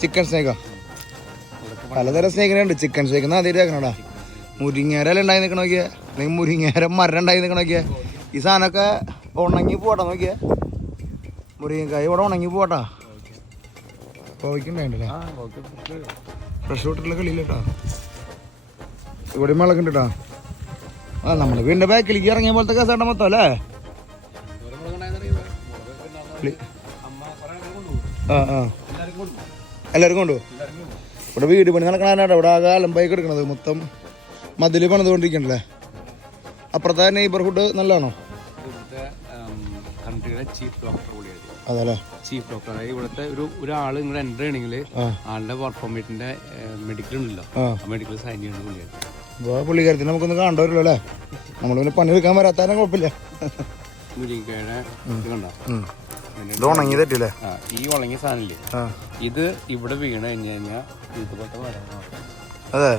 ചിക്കൻ സ്നേക്കോ? പലതരം സ്നേഹിനെ ഉണ്ട്. ചിക്കൻ സ്നേക്ക് ആദ്യമായിട്ട് ആക്കണടാ. മുരിങ്ങേരല്ല ഉണ്ടായി നിൽക്കണ നോക്കിയാ, അല്ലെങ്കിൽ മുരിങ്ങേര മരം ഉണ്ടായി നിൽക്കണ നോക്കിയാ. ഈ സാധനമൊക്കെ ഉണങ്ങി പോട്ടാ നോക്കിയാ. മുരിങ്ങക്കായ ഇവിടെ ഉണങ്ങി പോട്ടാ. പോയിക്കണ്ടല്ലേ ഫ്രഷ് വീട്ടിലുള്ള കളിയില്ലട്ടാ. ഇവിടെ മുളകുണ്ട് കേട്ടോ. ആ നമ്മള് വീടിന്റെ ബാക്കിലേക്ക് ഇറങ്ങിയ പോലത്തെ കേസാട്ട മൊത്തം അല്ലേ. എല്ലാവർക്കും കൊണ്ടു. ഇവിടെ വീട് പണി നടക്കണാട്ടോ. ഇവിടെ ആകെ അലമ്പായി കിടക്കണത്. മൊത്തം മതില് പണിതുകൊണ്ടിരിക്കണല്ലേ. അപ്പുറത്തെ നെയ്ബർഹുഡ് നല്ലതാണോ? അതല്ലേ ചീഫ് ഡോക്ടർ. അതായത് ഇവിടുത്തെ ഒരാൾ ഇങ്ങനെ എൻ്റർ ചെയ്യണമെങ്കിൽ ആളുടെ വർക്ക് പെർമിറ്റിന്റെ മെഡിക്കൽ ഉണ്ടല്ലോ, ആ മെഡിക്കൽ സൈൻ ചെയ്യുന്ന പുള്ളിയാണ്. അപ്പോൾ പുള്ളിക്കാരത്തിന് നമുക്കൊന്ന് കാണണ്ടവരല്ലോ അല്ലേ. നമ്മൾ പിന്നെ പണിയെടുക്കാൻ വരാത്താനും കുഴപ്പമില്ല. മുരിങ്ങയുടെ ഇത് കണ്ടോ, ഇത് ഉണങ്ങി തെറ്റില്ലേ. ഈ ഉണങ്ങിയ സാധനമില്ലേ, ഇത് ഇവിടെ വീണ് കഴിഞ്ഞ് കഴിഞ്ഞാൽ ഇതുപോലത്തെ വരാൻ. അതെ.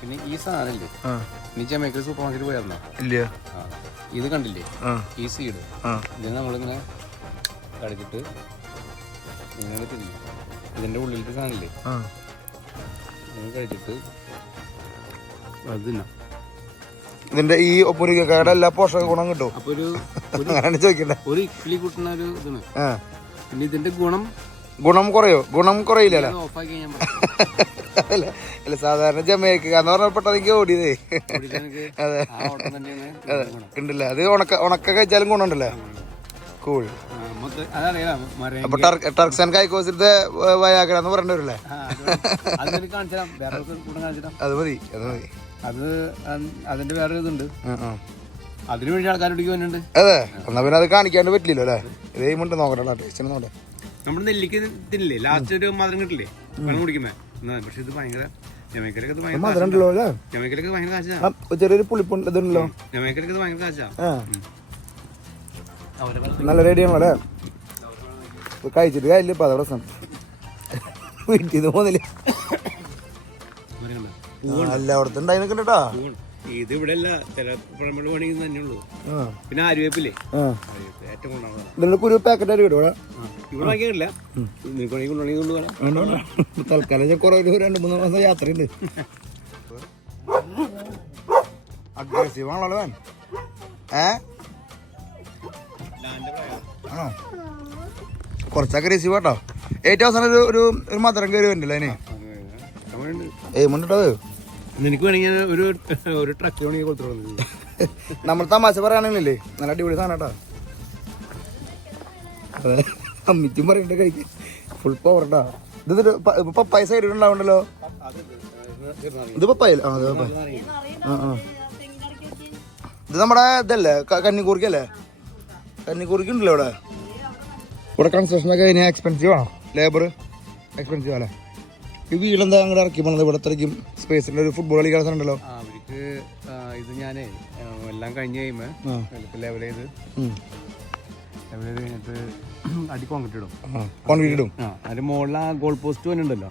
പിന്നെ ഈ സാധനമില്ലേ, നീ ജമൈക്കൽ സൂപ്പർ മാർക്കറ്റ് പോയായിരുന്നോ? ഇല്ല. ഇത് കണ്ടില്ലേ, ഈ സീഡ് ഇത് നമ്മളിങ്ങനെ കടിച്ചിട്ട് ഇങ്ങനെ തിന്നു. ഇതിന്റെ ഉള്ളിലത്തെ സാധനമില്ലേ, ഇങ്ങനെ കഴിച്ചിട്ട് അത് തിന്നാം. ഇതിന്റെ ഈ മുരിങ്ങക്കായുടെ എല്ലാ പോഷക ഗുണം കിട്ടും. അപ്പൊ ഒരു ചോദിക്കണ്ടേ, ഒരു ഇക്കിളി കൂട്ടുന്ന ഒരു ഇതാണ്. പിന്നെ ഇതിന്റെ ഗുണം കുറയോ? ഗുണം കുറയില്ല. ഓഫാക്കി കഴിഞ്ഞാൽ അല്ല സാധാരണ ജമൈക്കാന്ന് പറഞ്ഞപ്പെട്ടത് എനിക്ക് ഓടിയതേ. അതെ അതെ ഉണ്ടല്ലേ. അത് ഉണക്ക കഴിച്ചാലും ഗുണമുണ്ടല്ലേ. കൂൾ. അപ്പൊ ടർക്സ് ആൻഡ് കൈക്കോസിന്റെ വയാഗ്ര എന്ന് പറഞ്ഞവരല്ലേ. അത് മതി അത് മതി. അത് അതിന്റെ വേറെ ഇതുണ്ട്, അതിനു വേണ്ടി ആൾക്കാർ പിടിക്കുന്നുണ്ട്. അതെ. എന്നാ പിന്നെ അത് കാണിക്കാണ്ട് പറ്റില്ലല്ലോ അല്ലേ. ഇതേ മുണ്ട് നോക്കട്ടെ, ടേസ്റ്റിന് നോക്കട്ടെ. നമ്മുടെ നെല്ലിക്ക് തിന്നില്ലേ, ലാസ്റ്റ് ഒരു മധുരം കിട്ടില്ലേ വെള്ളം കുടിക്കുമ്പോ. പക്ഷെ ഇത് ഭയങ്കര ജമൈക്കയിലൊക്കെ ജമൈക്കയിലൊക്കെ ഭയങ്കര കാശാ. ചെറിയൊരു പുളിപ്പുണ്ട് ഇതുണ്ടല്ലോ. ജമൈക്കയിലൊക്കെ ഇത് ഭയങ്കര കാശാ. നല്ല റെഡിയാണല്ലോ അല്ലേ. കഴിച്ചിട്ട് കാര്യമില്ല. ഇപ്പൊ അതവിടെ വീട്ടിൽ പോകുന്നില്ല. എല്ലായിടത്തും ഉണ്ടായി നിൽക്കണ്ടോ. ഇത് ഇവിടെ അല്ല, ചില പഴമ്പള് പണി തന്നെയുള്ളൂ. പിന്നെ ആര്യവേപ്പില്ലേ, ഏറ്റവും കൊണ്ടാണ് ഒരു പാക്കറ്റ് അരി കിട്ടും ഇവിടെ വാങ്ങിക്കില്ല. തൽക്കാലം കുറെ 2-3 മാസം യാത്രയുണ്ട്. അഗ്രസീവ് ആണല്ലോ. ആണോ? കുറച്ച് അഗ്രസീവ് കേട്ടോ. ഏറ്റവും അവസാനം ഒരു മധുരം കയറി വരുന്നില്ല അതിന്. മുണ്ടിട്ടത് എനിക്ക് വേണമെങ്കിൽ ഒരു ട്രക്ക് വേണമെങ്കിൽ കൊടുത്തു. നമ്മൾ തമാശ പറയുകയാണെങ്കിലേ നല്ല അടിപൊളി സാധനം കേട്ടോ. അതെ അമ്മിച്ചും പറയണ്ട കഴിക്കാൻ ഫുൾ പവർ കേട്ടോ. ഇത് പപ്പായ സൈഡ് ഉണ്ടാവണ്ടല്ലോ. ഇത് പപ്പായല്ലേ? ആ അതെ പപ്പായ. ഇത് നമ്മുടെ ഇതല്ലേ കന്നിക്കൂർക്കല്ലേ? കന്നിക്കൂർക്കുണ്ടല്ലോ ഇവിടെ. ഇവിടെ കൺസ്ട്രക്ഷനൊക്കെ ഇനി എക്സ്പെൻസീവ് ആണോ? ലേബർ എക്സ്പെൻസീവ് അല്ലേ? ഈ വീടെന്താ അങ്ങോട്ട് ഇറക്കി പോണത്? ഇവിടെ അത്രയ്ക്കും സ്പേസിന്റെ ഒരു ഫുട്ബോൾ കളി കളിച്ചിട്ടുണ്ടല്ലോ. അവർക്ക് ഇത് ഞാനേ എല്ലാം കഴിഞ്ഞ് കഴിയുമ്പോൾ ലെവൽ ചെയ്ത് കഴിഞ്ഞിട്ട് അടി കോൺക്രീറ്റ് ഇടും. അതിന്റെ മുകളിൽ ആ ഗോൾ പോസ്റ്റ് തന്നെ ഉണ്ടല്ലോ,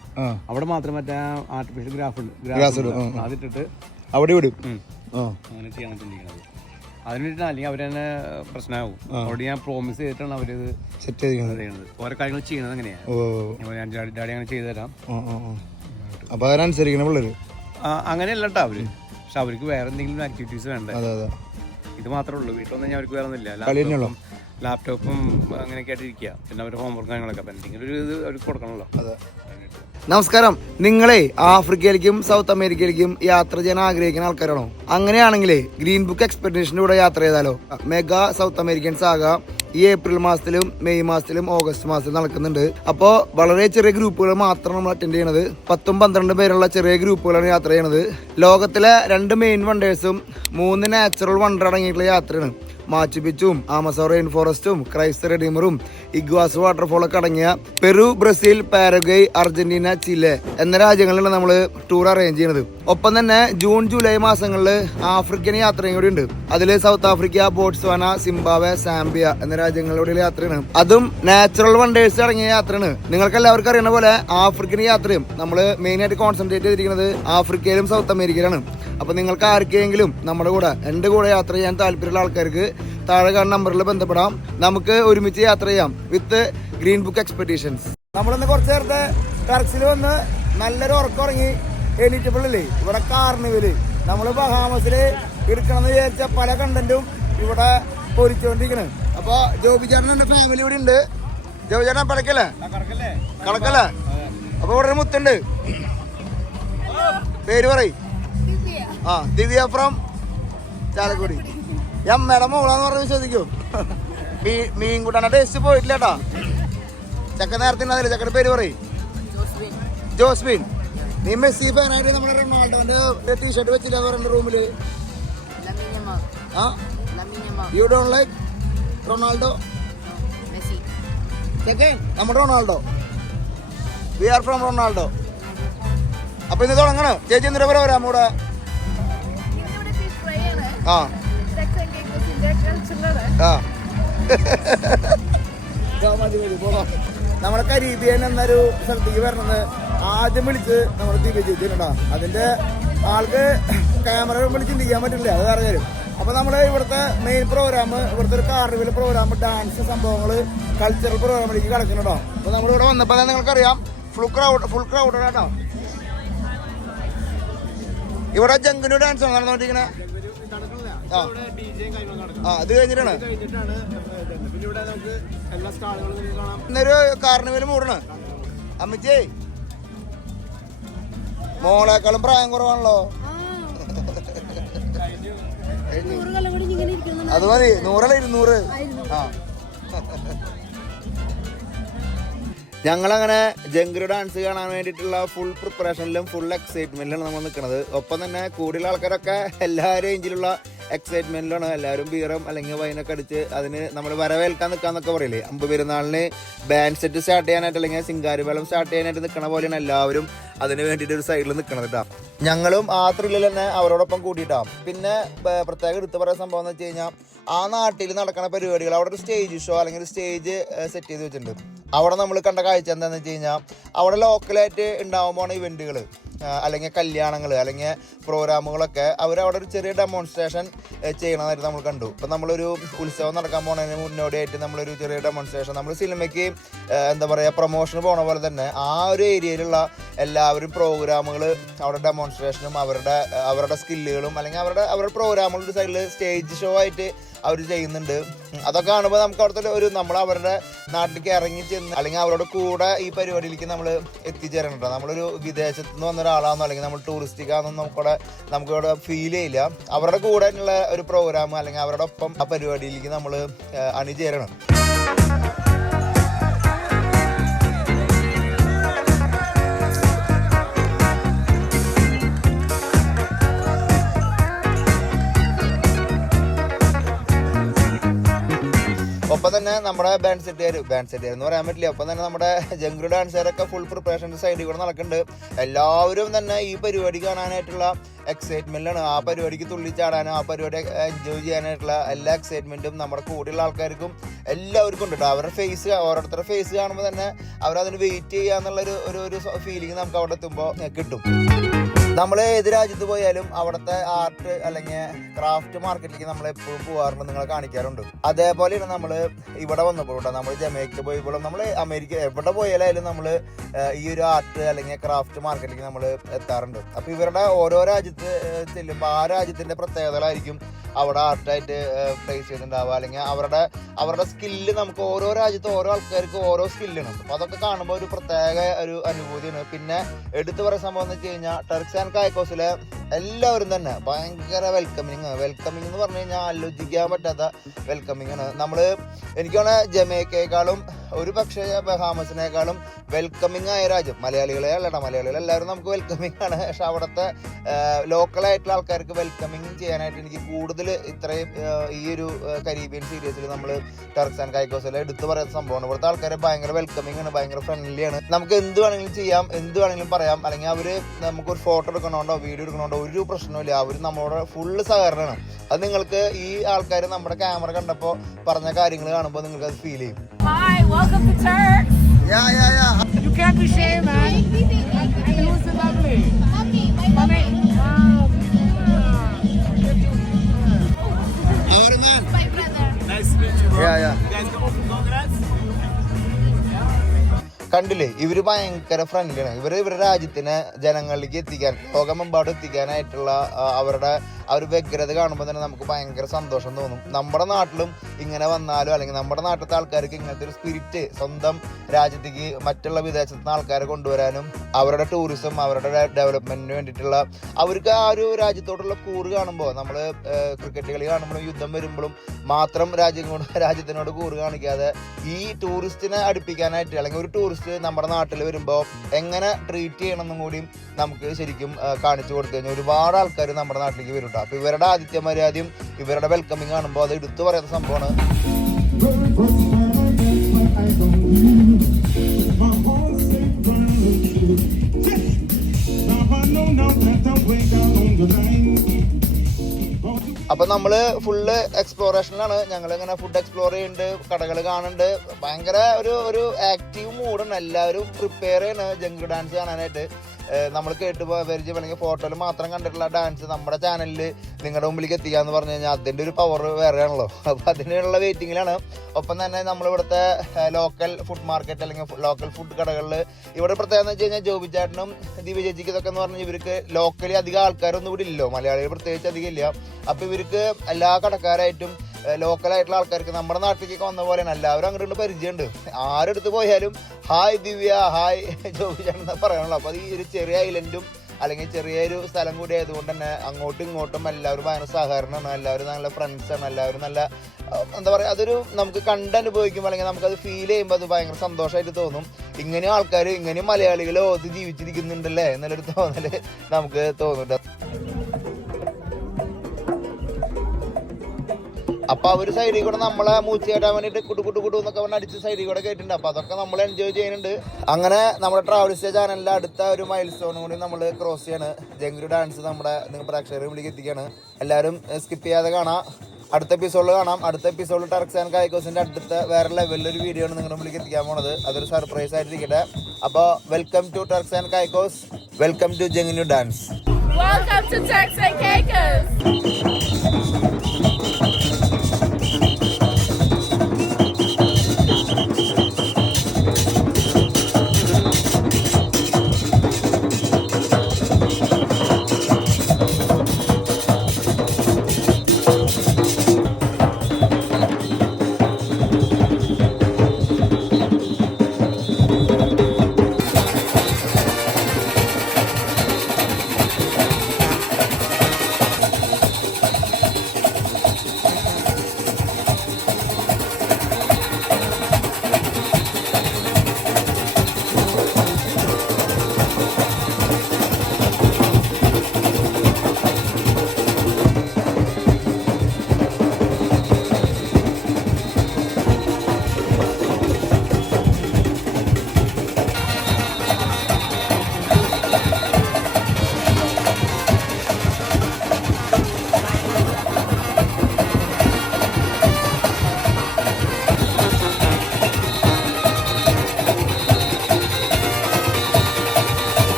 അവിടെ മാത്രം മറ്റേ ആർട്ടിഫിഷ്യൽ ഗ്രാസ് അതിട്ടിട്ട് അവിടെ വിടും. അങ്ങനെ ചെയ്യാൻ ചിന്തിക്കണത്. അതിന് വേണ്ടിയിട്ട് അല്ലെങ്കിൽ അവർ തന്നെ പ്രശ്നമാകും. അവിടെ ഞാൻ പ്രോമിസ് ചെയ്തിട്ടാണ് അവരിത് സെറ്റ് ചെയ്യുന്നത്. ഓരോ കാര്യങ്ങൾ ചെയ്യണത് അങ്ങനെയാണ്. ഡാഡി അങ്ങനെ ചെയ്തു തരാം. അപ്പൊ അതിനനുസരിക്കണ പിള്ളേര് അങ്ങനെയല്ല കേട്ടോ അവര്. പക്ഷെ അവർക്ക് വേറെ എന്തെങ്കിലും ആക്ടിവിറ്റീസ് വേണ്ടേ. ഇത് മാത്രമേ ഉള്ളൂ. വീട്ടിലൊന്നും ഞാൻ അവർക്ക് വേറെ ഒന്നുമില്ല. ലാപ്ടോപ്പും അങ്ങനെയൊക്കെ ആയിട്ട് ഇരിക്കുക. പിന്നെ അവരുടെ ഹോംവർക്ക് കാര്യങ്ങളൊക്കെ. അപ്പം എന്തെങ്കിലും ഒരു ഇത് അവർക്ക് കൊടുക്കണമല്ലോ. നമസ്കാരം. നിങ്ങളെ ആഫ്രിക്കയിലേക്കും സൗത്ത് അമേരിക്കയിലേക്കും യാത്ര ചെയ്യാൻ ആഗ്രഹിക്കുന്ന ആൾക്കാരാണോ? അങ്ങനെയാണെങ്കിലേ ഗ്രീൻ ബുക്ക് എക്സ്പെഡിഷൻ്റെ കൂടെ യാത്ര ചെയ്താലോ. മെഗാ സൗത്ത് അമേരിക്കൻ സാഗ ഈ ഏപ്രിൽ മാസത്തിലും മെയ് മാസത്തിലും ഓഗസ്റ്റ് മാസത്തിലും നടക്കുന്നുണ്ട്. അപ്പോൾ വളരെ ചെറിയ ഗ്രൂപ്പുകൾ മാത്രമാണ് നമ്മൾ അറ്റൻഡ് ചെയ്യണത്. 10-12 പേരുള്ള ചെറിയ ഗ്രൂപ്പുകളാണ് യാത്ര ചെയ്യണത്. ലോകത്തിലെ 2 മെയിൻ വണ്ടേഴ്സും 3 നാച്ചുറൽ വണ്ടർ അടങ്ങിയിട്ടുള്ള യാത്രയാണ്. മാച്ചു പിച്ചും ആമസോൺ റെയിൻ ഫോറസ്റ്റും ക്രൈസ്റ്റ് റെഡീമറും ഇഗ്വാസ് വാട്ടർഫോളൊക്കെ അടങ്ങിയ പെറു, ബ്രസീൽ, പാരഗ്വേ, അർജന്റീന, ചിലെ എന്ന രാജ്യങ്ങളിലാണ് നമ്മൾ ടൂർ അറേഞ്ച് ചെയ്യുന്നത്. ഒപ്പം തന്നെ ജൂൺ ജൂലൈ മാസങ്ങളിൽ ആഫ്രിക്കൻ യാത്രയും കൂടി ഉണ്ട്. അതിൽ south Africa, Botswana, Zimbabwe, Zambia എന്ന രാജ്യങ്ങളിലൂടെയുള്ള യാത്രയാണ്. അതും നാച്ചുറൽ വണ്ടേഴ്സ് അടങ്ങിയ യാത്രയാണ്. നിങ്ങൾക്ക് എല്ലാവർക്കും അറിയുന്ന പോലെ ആഫ്രിക്കൻ യാത്രയും നമ്മൾ മെയിനായിട്ട് കോൺസെൻട്രേറ്റ് ചെയ്തിരിക്കുന്നത് ആഫ്രിക്കയിലും സൗത്ത് അമേരിക്കയിലാണ്. അപ്പൊ നിങ്ങൾക്ക് ആർക്കെങ്കിലും നമ്മുടെ കൂടെ എൻ്റെ കൂടെ യാത്ര ചെയ്യാൻ താല്പര്യമുള്ള ആൾക്കാർക്ക് താഴെ കാണുന്ന നമ്പറിൽ ബന്ധപ്പെടാം. നമുക്ക് ഒരുമിച്ച് യാത്ര ചെയ്യാം വിത്ത് ഗ്രീൻ ബുക്ക് എക്സ്പെഡീഷൻസ്. നമ്മളിന്ന് കുറച്ച് നേരത്തെ ടർക്സിൽ വന്ന് നല്ലൊരു ഉറക്കം ഉറങ്ങി. എലിജിബിൾ ഇവിടെ കാർണിവല് നമ്മള് ബഹാമസില് എടുക്കണമെന്ന് വിചാരിച്ച പല കണ്ടന്റും ഇവിടെ പൊരിച്ചോണ്ടിരിക്കണ്. അപ്പൊ ജോബി ചേട്ടൻ എന്റെ ഫാമിലി ഇവിടെ ഉണ്ട്. ജോബി ചേട്ടൻ പടക്കല്ലേ കടക്കല്ലേ? അപ്പൊ ഇവിടെ ഒരു മുത്തുണ്ട്. പേര് പറയും. ആ ദിവ്യ ഫ്രം ചാലക്കുടി. അമ്മയുടെ മോളാന്ന് പറഞ്ഞ് വിശ്വസിക്കൂ. മീൻ കൂട്ടാണ് ടേസ്റ്റ് പോയിട്ടില്ല കേട്ടാ. ചക്ക നേരത്തെ അതില്ല. ചക്കയുടെ പേര് പറയും. ജോസ്ബിൻ. നീ മെസ്സി ഫാനായിട്ട് നമ്മുടെ റൊണാൾഡോന്റെ ടീഷർട്ട് വെച്ചില്ല എന്ന് പറയുന്ന റൂമില്. You don't like Ronaldo? നമ്മുടെ Ronaldo. We are from Ronaldo. അപ്പൊ ഇന്ന് തുടങ്ങണം. ചേച്ചി എന്തിനാ വരാം കൂടെ? ആ നമ്മളെ കരീബിയൻ എന്നൊരു സ്ഥലത്തേക്ക് വരണത് ആദ്യം വിളിച്ച് നമ്മുടെ ദിവ്യ ചേച്ചിട്ടുണ്ടോ. അതിന്റെ ആൾക്ക് ക്യാമറ വിളിച്ച് ചിന്തിക്കാൻ പറ്റില്ല. അത് വേറെ കാര്യം. അപ്പൊ നമ്മള് ഇവിടുത്തെ മെയിൻ പ്രോഗ്രാം, ഇവിടുത്തെ ഒരു കാർണിവൽ പ്രോഗ്രാം, ഡാൻസ് സംഭവങ്ങള്, കൾച്ചറൽ പ്രോഗ്രാമിലേക്ക് കിടക്കുന്നുണ്ടോ. അപ്പൊ നമ്മളിവിടെ വന്നപ്പോ തന്നെ നിങ്ങൾക്കറിയാം ഫുൾ ക്രൗഡ് കേട്ടോ. ഇവിടെ ജംഗിനു ഡാൻസ് ആണ് നടന്നുകൊണ്ടിരിക്കണേ. അത് കഴിഞ്ഞിട്ടാണ് ഇന്നൊരു കാർണിവൽ മൂടണ്. അമ്മച്ചേ മോളേക്കാളും പ്രായം കുറവാണല്ലോ. അത് മതി. 100 അല്ല 200. ആ ഞങ്ങളങ്ങനെ ജംഗിരു ഡാൻസ് കാണാൻ വേണ്ടിയിട്ടുള്ള ഫുൾ പ്രിപ്പറേഷനിലും ഫുൾ എക്സൈറ്റ്മെന്റിലാണ് നമ്മൾ നിൽക്കുന്നത്. ഒപ്പം തന്നെ കൂടുതലുള്ള ആൾക്കാരൊക്കെ എല്ലാ റേഞ്ചിലുള്ള എക്സൈറ്റ്മെന്റിലാണ്. എല്ലാവരും ബീറും അല്ലെങ്കിൽ വൈനൊക്കെ അടിച്ച് അതിന് നമ്മൾ വരവേൽക്കാൻ നിൽക്കാന്നൊക്കെ പറയില്ലേ. അമ്പ് പെരുന്നാളിന് ബാൻഡ് സെറ്റ് സ്റ്റാർട്ട് ചെയ്യാനായിട്ട് അല്ലെങ്കിൽ സിംഗാരിമേളം സ്റ്റാർട്ട് ചെയ്യാനായിട്ട് നിൽക്കണ പോലെയാണ് എല്ലാവരും അതിന് വേണ്ടിയിട്ട് ഒരു സൈഡിൽ നിൽക്കണത് കേട്ടോ. ഞങ്ങളും ആ ത്രില്ലിൽ തന്നെ അവരോടൊപ്പം കൂടിയിട്ടാണ്. പിന്നെ പ്രത്യേകം എടുത്ത് പറയുന്ന സംഭവം എന്ന് വെച്ച് കഴിഞ്ഞാൽ ആ നാട്ടിൽ നടക്കുന്ന പരിപാടികൾ, അവിടെ ഒരു സ്റ്റേജ് ഷോ അല്ലെങ്കിൽ ഒരു സ്റ്റേജ് സെറ്റ് ചെയ്ത് വെച്ചിട്ടുണ്ട്. അവിടെ നമ്മൾ കണ്ട കാഴ്ച എന്താണെന്ന് വെച്ച് കഴിഞ്ഞാൽ അവിടെ ലോക്കലായിട്ട് ഉണ്ടാകുമ്പോൾ ഇവന്റുകൾ അല്ലെങ്കിൽ കല്യാണങ്ങൾ അല്ലെങ്കിൽ പ്രോഗ്രാമുകളൊക്കെ അവരവിടെ ഒരു ചെറിയ ഡെമോൺസ്ട്രേഷൻ ചെയ്യണമായിട്ട് നമ്മൾ കണ്ടു. ഇപ്പം നമ്മളൊരു ഉത്സവം നടക്കാൻ പോകുന്നതിന് മുന്നോടിയായിട്ട് നമ്മളൊരു ചെറിയ ഡെമോൺസ്ട്രേഷൻ, നമ്മൾ സിനിമയ്ക്ക് എന്താ പറയുക പ്രൊമോഷന് പോണ പോലെ തന്നെ ആ ഒരു ഏരിയയിലുള്ള എല്ലാവരും പ്രോഗ്രാമുകൾ അവിടെ ഡെമോൺസ്ട്രേഷനും അവരുടെ സ്കില്ലുകളും അല്ലെങ്കിൽ അവരുടെ പ്രോഗ്രാമുകളുടെ സൈഡിൽ സ്റ്റേജ് ഷോ ആയിട്ട് അവർ ചെയ്യുന്നുണ്ട്. അതൊക്കെ കാണുമ്പോൾ നമുക്ക് അവിടുത്തെ ഒരു നമ്മൾ അവരുടെ നാട്ടിലേക്ക് ഇറങ്ങി ചെന്ന് അല്ലെങ്കിൽ അവരുടെ കൂടെ ഈ പരിപാടിയിലേക്ക് നമ്മൾ എത്തിച്ചേരണ്ട. നമ്മളൊരു വിദേശത്ത് നിന്ന് വന്ന ഒരാളാണെന്നോ അല്ലെങ്കിൽ നമ്മൾ ടൂറിസ്റ്റിക്കാണെന്നോ നമുക്കിവിടെ ഫീൽ ചെയ്യില്ല. അവരുടെ കൂടെ ഉള്ള ഒരു പ്രോഗ്രാം അല്ലെങ്കിൽ അവരുടെ ഒപ്പം ആ പരിപാടിയിലേക്ക് നമ്മൾ അണിചേരണം. ഒപ്പം തന്നെ നമ്മുടെ ബാൻഡ് സെറ്റുകാർ എന്ന് പറയാൻ പറ്റില്ല. ഒപ്പം തന്നെ നമ്മുടെ ജംഗിരു ഡാൻസുകാരൊക്കെ ഫുൾ പ്രിപ്പറേഷൻ്റെ സൈഡിൽ കൂടെ നടക്കുന്നുണ്ട്. എല്ലാവരും തന്നെ ഈ പരിപാടി കാണാനായിട്ടുള്ള എക്സൈറ്റ്മെന്റിലാണ്. ആ പരിപാടിക്ക് തുള്ളിച്ചാടാനും ആ പരിപാടി എൻജോയ് ചെയ്യാനായിട്ടുള്ള എല്ലാ എക്സൈറ്റ്മെന്റും നമ്മുടെ കൂടെയുള്ള ആൾക്കാർക്കും എല്ലാവർക്കും ഉണ്ട് കേട്ടോ. അവരുടെ ഫേസ്, ഓരോരുത്തരുടെ ഫേസ് കാണുമ്പോൾ തന്നെ അവരതിന് വെയിറ്റ് ചെയ്യാന്നുള്ളൊരു ഒരു ഫീലിംഗ് നമുക്ക് അവിടെ എത്തുമ്പോൾ കിട്ടും. നമ്മൾ ഏത് രാജ്യത്ത് പോയാലും അവിടുത്തെ ആർട്ട് അല്ലെങ്കിൽ ക്രാഫ്റ്റ് മാർക്കറ്റിലേക്ക് നമ്മൾ എപ്പോഴും പോകാറുണ്ട്, നിങ്ങളെ കാണിക്കാറുണ്ട്. അതേപോലെയാണ് നമ്മൾ ഇവിടെ വന്നപ്പോൾ നമ്മൾ ജമൈക്ക പോയപ്പോഴും നമ്മൾ അമേരിക്ക എവിടെ പോയാലും നമ്മൾ ഈ ഒരു ആർട്ട് അല്ലെങ്കിൽ ക്രാഫ്റ്റ് മാർക്കറ്റിലേക്ക് നമ്മൾ എത്താറുണ്ട്. അപ്പോൾ ഇവരുടെ ഓരോ രാജ്യത്ത് ചെല്ലുമ്പോൾ ആ രാജ്യത്തിൻ്റെ പ്രത്യേകതകളായിരിക്കും അവിടെ ആർട്ടായിട്ട് പ്ലേസ് ചെയ്തിട്ടുണ്ടാവുക. അല്ലെങ്കിൽ അവരുടെ സ്കില്ല് നമുക്ക് ഓരോ രാജ്യത്ത് ഓരോ ആൾക്കാർക്ക് ഓരോ സ്കില്ലാണ്. അപ്പോൾ അതൊക്കെ കാണുമ്പോൾ ഒരു പ്രത്യേക ഒരു അനുഭൂതിയാണ്. പിന്നെ എടുത്തു പറയുന്ന സംഭവം എന്ന് വെച്ച് കഴിഞ്ഞാൽ ടർക്സ് ആൻഡ് കായ്ക്കോസിലെ എല്ലാവരും തന്നെ ഭയങ്കര വെൽക്കമിങ് എന്ന് പറഞ്ഞു കഴിഞ്ഞാൽ ആലോചിക്കാൻ പറ്റാത്ത വെൽക്കമിങ് ആണ്. എനിക്ക് തോന്നുന്നത് ജമൈക്കയെക്കാളും ഒരു പക്ഷേ ബഹാമസിനേക്കാളും വെൽക്കമിങ് ആയ രാജ്യം മലയാളികളെ അല്ലടാ. മലയാളികളെല്ലാവരും നമുക്ക് വെൽക്കമിങ് ആണ്. പക്ഷെ അവിടുത്തെ ലോക്കലായിട്ടുള്ള ആൾക്കാർക്ക് വെൽക്കമിങ് ചെയ്യാനായിട്ട് എനിക്ക് കൂടുതൽ ഇത്രയും ഈ ഒരു കരീബിയൻ സീരീസിൽ നമ്മൾ ടർക്സ് ആൻഡ് കായ്ക്കോസിൽ എടുത്തു പറയുന്ന സംഭവമാണ്. ഇവിടുത്തെ ആൾക്കാരെ ഭയങ്കര വെൽക്കമിങ് ആണ്, ഭയങ്കര ഫ്രണ്ട്ലിയാണ്. നമുക്ക് എന്ത് വേണമെങ്കിലും ചെയ്യാം, എന്ത് വേണമെങ്കിലും പറയാം. അല്ലെങ്കിൽ അവർ നമുക്കൊരു ഫോട്ടോ എടുക്കണോണ്ടോ വീഡിയോ എടുക്കണോണ്ടോ ഒരു പ്രശ്നമില്ല. അവർ നമ്മളോട് ഫുള്ള് സഹകരണമാണ്. അത് നിങ്ങൾക്ക് ഈ ആൾക്കാർ നമ്മുടെ ക്യാമറ കണ്ടപ്പോൾ പറഞ്ഞ കാര്യങ്ങൾ കാണുമ്പോൾ നിങ്ങൾക്ക് അത് ഫീൽ ചെയ്യും. Hi, welcome to Turks. Yeah. You can't be shy, man. It was lovely. Mommy. Our man. My brother. Nice to meet you, bro. Yeah. You guys come up from Congrats? കണ്ടില്ലേ, ഇവര് ഭയങ്കര ഫ്രണ്ട്ലിയാണ്. ഇവരുടെ രാജ്യത്തിനെ ജനങ്ങളിലേക്ക് എത്തിക്കാൻ, ലോകമെമ്പാടും എത്തിക്കാനായിട്ടുള്ള അവരുടെ ആ ഒരു വ്യഗ്രത കാണുമ്പോൾ തന്നെ നമുക്ക് ഭയങ്കര സന്തോഷം തോന്നും. നമ്മുടെ നാട്ടിലും ഇങ്ങനെ വന്നാലും, അല്ലെങ്കിൽ നമ്മുടെ നാട്ടിലത്തെ ആൾക്കാർക്ക് ഇങ്ങനത്തെ ഒരു സ്പിരിറ്റ് സ്വന്തം രാജ്യത്തേക്ക് മറ്റുള്ള വിദേശത്തുനിന്ന് ആൾക്കാരെ കൊണ്ടുവരാനും അവരുടെ ടൂറിസം, അവരുടെ ഡെവലപ്മെന്റിന് വേണ്ടിയിട്ടുള്ള അവർക്ക് ആ ഒരു രാജ്യത്തോടുള്ള കൂറ് കാണുമ്പോൾ, നമ്മൾ ക്രിക്കറ്റ് കളി കാണുമ്പോഴും യുദ്ധം വരുമ്പോഴും മാത്രം രാജ്യത്തിനോട് കൂറ് കാണിക്കാതെ ഈ ടൂറിസ്റ്റിനെ അടുപ്പിക്കാനായിട്ട്, അല്ലെങ്കിൽ ഒരു ടൂറിസ്റ്റ് നമ്മുടെ നാട്ടിൽ വരുമ്പോൾ എങ്ങനെ ട്രീറ്റ് ചെയ്യണമെന്നും കൂടിയും നമുക്ക് ശരിക്കും കാണിച്ചു കൊടുത്തു കഴിഞ്ഞാൽ ഒരുപാട് ആൾക്കാർ നമ്മുടെ നാട്ടിലേക്ക് വരും. അപ്പൊ ഇവരുടെ ആതിഥ്യ മര്യാദയും ഇവരുടെ വെൽക്കമിങ് കാണുമ്പോൾ അത് എടുത്തു പറയുന്ന സംഭവമാണ്. അപ്പൊ നമ്മള് ഫുള്ള് എക്സ്പ്ലോറേഷനിലാണ്. ഞങ്ങൾ ഇങ്ങനെ ഫുഡ് എക്സ്പ്ലോർ ചെയ്യുന്നുണ്ട്, കടകൾ കാണുന്നുണ്ട്, ഭയങ്കര ഒരു ആക്റ്റീവ് മൂഡാണ്. എല്ലാവരും പ്രിപ്പയർ ചെയ്യണ് ജംഗിൾ ഡാൻസ് കാണാനായിട്ട്. നമ്മൾ കേട്ട് പരിചയം അല്ലെങ്കിൽ ഫോട്ടോയിൽ മാത്രം കണ്ടിട്ടുള്ള ഡാൻസ് നമ്മുടെ ചാനലിൽ നിങ്ങളുടെ മുമ്പിലേക്ക് എത്തിക്കാന്ന് പറഞ്ഞു കഴിഞ്ഞാൽ അതിൻ്റെ ഒരു പവർ വേറെയാണല്ലോ. അപ്പോൾ അതിനുള്ള വെയിറ്റിങ്ങിലാണ്. ഒപ്പം തന്നെ നമ്മളിവിടുത്തെ ലോക്കൽ ഫുഡ് മാർക്കറ്റ് അല്ലെങ്കിൽ ലോക്കൽ ഫുഡ് കടകളിൽ ഇവിടെ പ്രത്യേകത എന്ന് വെച്ച് കഴിഞ്ഞാൽ ജോബി ചേട്ടനും ദിവ്യ ചേച്ചിക്ക് ഇതൊക്കെ എന്ന് പറഞ്ഞാൽ ഇവർക്ക് ലോക്കലി അധികം ആൾക്കാരൊന്നും ഇവിടെ ഇല്ലല്ലോ, മലയാളികൾ പ്രത്യേകിച്ച് അധികം ഇല്ല. അപ്പോൾ ഇവർക്ക് എല്ലാ കടക്കാരായിട്ടും ലോക്കലായിട്ടുള്ള ആൾക്കാർക്ക് നമ്മുടെ നാട്ടിലേക്ക് വന്ന പോലെയാണ് എല്ലാവരും അങ്ങോട്ട് പരിചയമുണ്ട്. ആരെടുത്ത് പോയാലും ഹായ് ദിവ്യ, ഹായ് ജോബി ചേട്ടൻ എന്നാ പറയാനുള്ളൂ. അപ്പോൾ അത് ഈ ഒരു ചെറിയ ഐലൻഡും അല്ലെങ്കിൽ ചെറിയൊരു സ്ഥലം കൂടി ആയതുകൊണ്ട് തന്നെ അങ്ങോട്ടും ഇങ്ങോട്ടും എല്ലാവരും ഭയങ്കര സഹകരണമാണ്, എല്ലാവരും നല്ല ഫ്രണ്ട്സാണ്, എല്ലാവരും നല്ല എന്താ പറയുക, അതൊരു നമുക്ക് കണ്ടനുഭവിക്കുമ്പോൾ അല്ലെങ്കിൽ നമുക്കത് ഫീൽ ചെയ്യുമ്പോൾ അത് ഭയങ്കര സന്തോഷമായിട്ട് തോന്നും. ഇങ്ങനെയും ആൾക്കാർ, ഇങ്ങനെയും മലയാളികൾ ഓത്ത് ജീവിച്ചിരിക്കുന്നുണ്ടല്ലേ എന്നുള്ളൊരു തോന്നൽ നമുക്ക് തോന്നുന്നുണ്ട്. അപ്പൊ അവര് സൈഡിൽ കൂടെ നമ്മളെ മൂച്ച് കേട്ടാൻ വേണ്ടിട്ട് കുട്ടു എന്നൊക്കെ പറഞ്ഞ് അടിച്ച് സൈഡിൽ കൂടെ കേട്ടിട്ടുണ്ട്. അപ്പൊ അതൊക്കെ നമ്മൾ എൻജോയ് ചെയ്യുന്നുണ്ട്. അങ്ങനെ നമ്മുടെ ട്രാവൽസ് ചാനലിന്റെ അടുത്ത ഒരു മൈൽ സ്റ്റോണും കൂടി നമ്മൾ ക്രോസ് ചെയ്യാണ്. ജംഗിൾ ഡാൻസ് നമ്മുടെ നിങ്ങൾ പ്രേക്ഷകരുടെ മുമ്പിലേക്ക് എത്തിക്കുകയാണ്. എല്ലാവരും സ്കിപ്പ് ചെയ്യാതെ കാണാം. അടുത്ത എപ്പിസോഡിൽ കാണാം. അടുത്ത എപ്പിസോഡിൽ ടർക്സ് ആൻഡ് കായ്ക്കോസിന്റെ അടുത്ത വേറെ ലെവലിലൊരു വീഡിയോ ആണ് നിങ്ങളുടെ മുമ്പിലേക്ക് എത്തിക്കാൻ പോണത്. അതൊരു സർപ്രൈസ് ആയിട്ടിരിക്കട്ടെ. അപ്പോൾ welcome to Turks and Caicos, welcome to jungle dance. Welcome to Turks and Caicos.